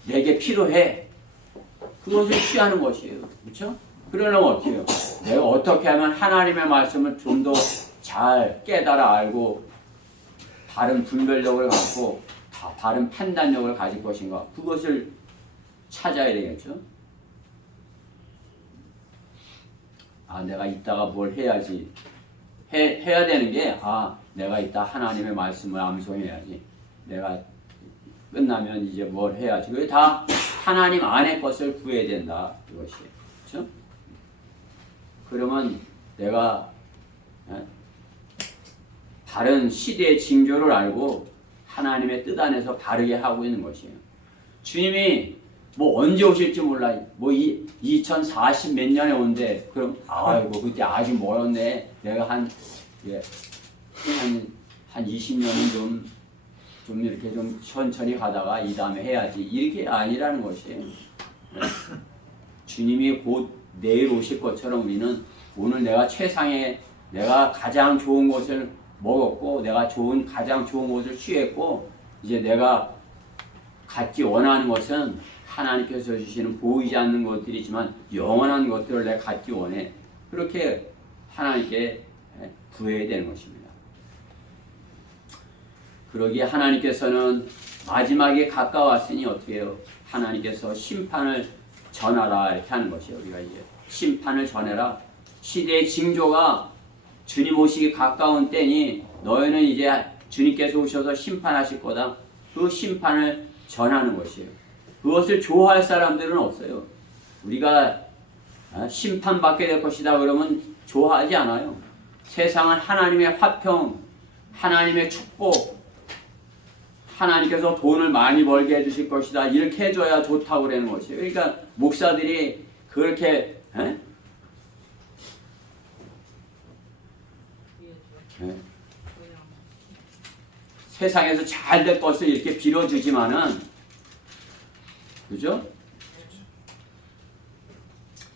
내게 필요해. 그것을 취하는 것이에요. 그렇죠? 그러려면 어떻게 해요? 내가 어떻게 하면 하나님의 말씀을 좀 더 잘 깨달아 알고 바른 분별력을 갖고 바른 판단력을 가질 것인가? 그것을 찾아야 되겠죠? 내가 이따가 뭘 해야지. 해야 되는 게 내가 이따 하나님의 말씀을 암송해야지. 내가 끝나면 이제 뭘 해야지. 그게 다 하나님 안의 것을 구해야 된다. 이것이. 그렇죠? 그러면 내가 다른 시대의 징조를 알고 하나님의 뜻 안에서 바르게 하고 있는 것이에요. 주님이 뭐 언제 오실지 몰라. 뭐 2040 몇 년에 온대. 그럼 아이고 그때 아직 멀었네. 내가 한 20년은 좀 이렇게 좀 천천히 가다가 이 다음에 해야지. 이렇게 아니라는 것이에요. 주님이 곧 내일 오실 것처럼 우리는 오늘 내가 최상의 내가 가장 좋은 것을 먹었고 내가 가장 좋은 것을 취했고 이제 내가 갖기 원하는 것은 하나님께서 주시는 보이지 않는 것들이지만 영원한 것들을 내가 갖기 원해. 그렇게 하나님께 구해야 되는 것입니다. 그러기에 하나님께서는 마지막에 가까웠으니 어떻게 해요? 하나님께서 심판을 전하라 이렇게 하는 것이에요. 우리가 이제 심판을 전해라. 시대의 징조가 주님 오시기 가까운 때니 너희는 이제 주님께서 오셔서 심판하실 거다. 그 심판을 전하는 것이에요. 그것을 좋아할 사람들은 없어요. 우리가 심판받게 될 것이다 그러면 좋아하지 않아요. 세상은 하나님의 화평, 하나님의 축복, 하나님께서 돈을 많이 벌게 해주실 것이다. 이렇게 해줘야 좋다고 그러는 것이에요. 그러니까 목사들이 그렇게 세상에서 잘 될 것을 이렇게 빌어주지만은 그죠?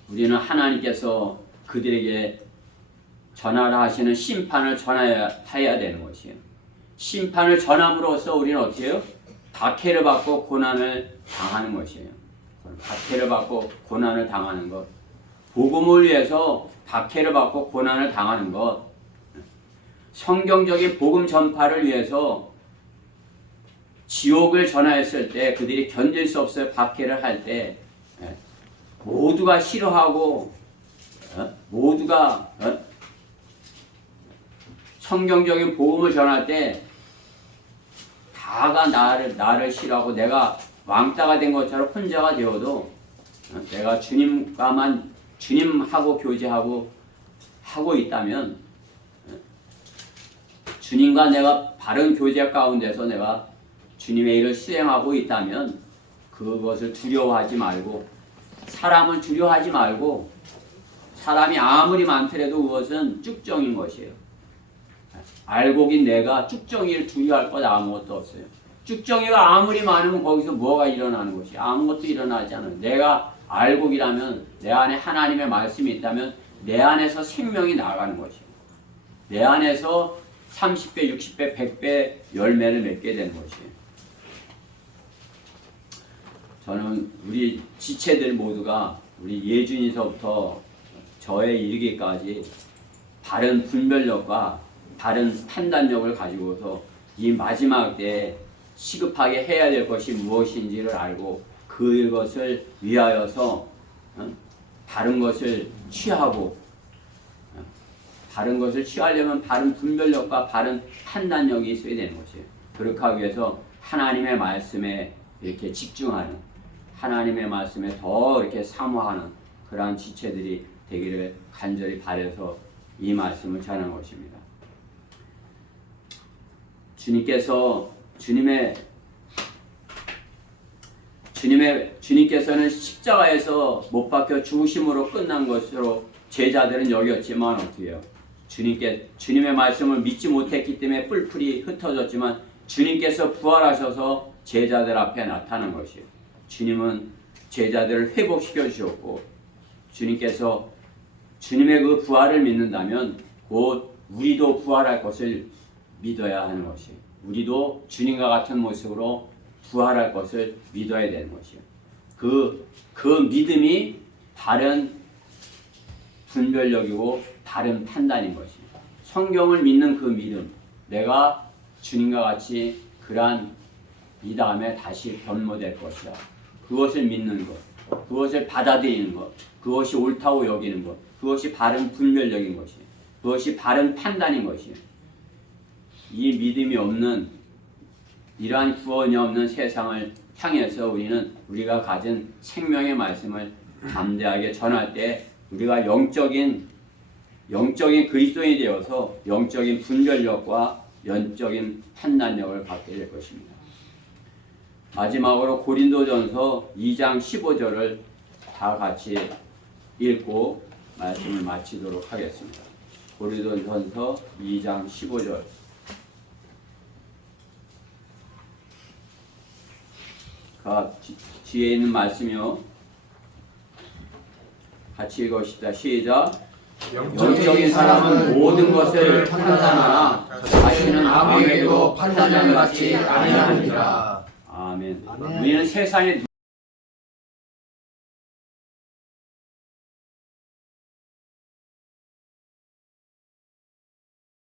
우리는 하나님께서 그들에게 전하라 하시는 심판을 전해야 되는 것이에요. 심판을 전함으로써 우리는 어떻게 해요? 박해를 받고 고난을 당하는 것이에요. 박해를 받고 고난을 당하는 것. 복음을 위해서 박해를 받고 고난을 당하는 것. 성경적인 복음 전파를 위해서 지옥을 전하였을 때 그들이 견딜 수 없어요. 박해를 할 때 모두가 싫어하고 모두가 성경적인 복음을 전할 때 다가 나를 싫어하고 내가 왕따가 된 것처럼 혼자가 되어도 내가 주님하고 교제하고 하고 있다면 주님과 내가 바른 교제 가운데서 내가 주님의 일을 수행하고 있다면 그것을 두려워하지 말고 사람을 두려워하지 말고 사람이 아무리 많더라도 그것은 쭉정인 것이에요. 알곡인 내가 쭉정이를 두려워할 것 아무것도 없어요. 쭉정이가 아무리 많으면 거기서 뭐가 일어나는 것이 아무것도 일어나지 않아요. 내가 알곡이라면 내 안에 하나님의 말씀이 있다면 내 안에서 생명이 나가는 것이에요. 내 안에서 30배, 60배, 100배 열매를 맺게 되는 것이에요. 저는 우리 지체들 모두가 우리 예준이서부터 저에 이르기까지 바른 분별력과 바른 판단력을 가지고서 이 마지막 때에 시급하게 해야 될 것이 무엇인지를 알고 그것을 위하여서 바른 것을 취하고 바른 것을 취하려면 바른 분별력과 바른 판단력이 있어야 되는 것이에요. 그렇게 하기 위해서 하나님의 말씀에 이렇게 집중하는, 하나님의 말씀에 더 이렇게 사모하는 그러한 지체들이 되기를 간절히 바라서 이 말씀을 전하는 것입니다. 주님께서는 십자가에서 못 박혀 죽으심으로 끝난 것으로 제자들은 여겼지만 어떻게 해요? 주님의 말씀을 믿지 못했기 때문에 뿔뿔이 흩어졌지만 주님께서 부활하셔서 제자들 앞에 나타난 것이에요. 주님은 제자들을 회복시켜 주셨고, 주님께서 주님의 그 부활을 믿는다면 곧 우리도 부활할 것을 믿어야 하는 것이에요. 우리도 주님과 같은 모습으로 부활할 것을 믿어야 되는 것이에요. 그 믿음이 바른 분별력이고 바른 판단인 것이에요. 성경을 믿는 그 믿음, 내가 주님과 같이 그러한 이 다음에 다시 변모될 것이야. 그것을 믿는 것, 그것을 받아들이는 것, 그것이 옳다고 여기는 것, 그것이 바른 분별력인 것이에요. 그것이 바른 판단인 것이에요. 이 믿음이 없는, 이러한 구원이 없는 세상을 향해서 우리는 우리가 가진 생명의 말씀을 담대하게 전할 때 우리가 영적인 그리스도인이 되어서 영적인 분별력과 영적인 판단력을 갖게 될 것입니다. 마지막으로 고린도전서 2장 15절을 다 같이 읽고 말씀을 마치도록 하겠습니다. 고린도전서 2장 15절. 뒤에 있는 말씀이요. 같이 읽읍시다. 시작. 영적인 사람은 모든 것을 판단하나 자신은 아무에게도 판단을 받지 아니하느니라. 아멘. 아멘. 우리는 세상에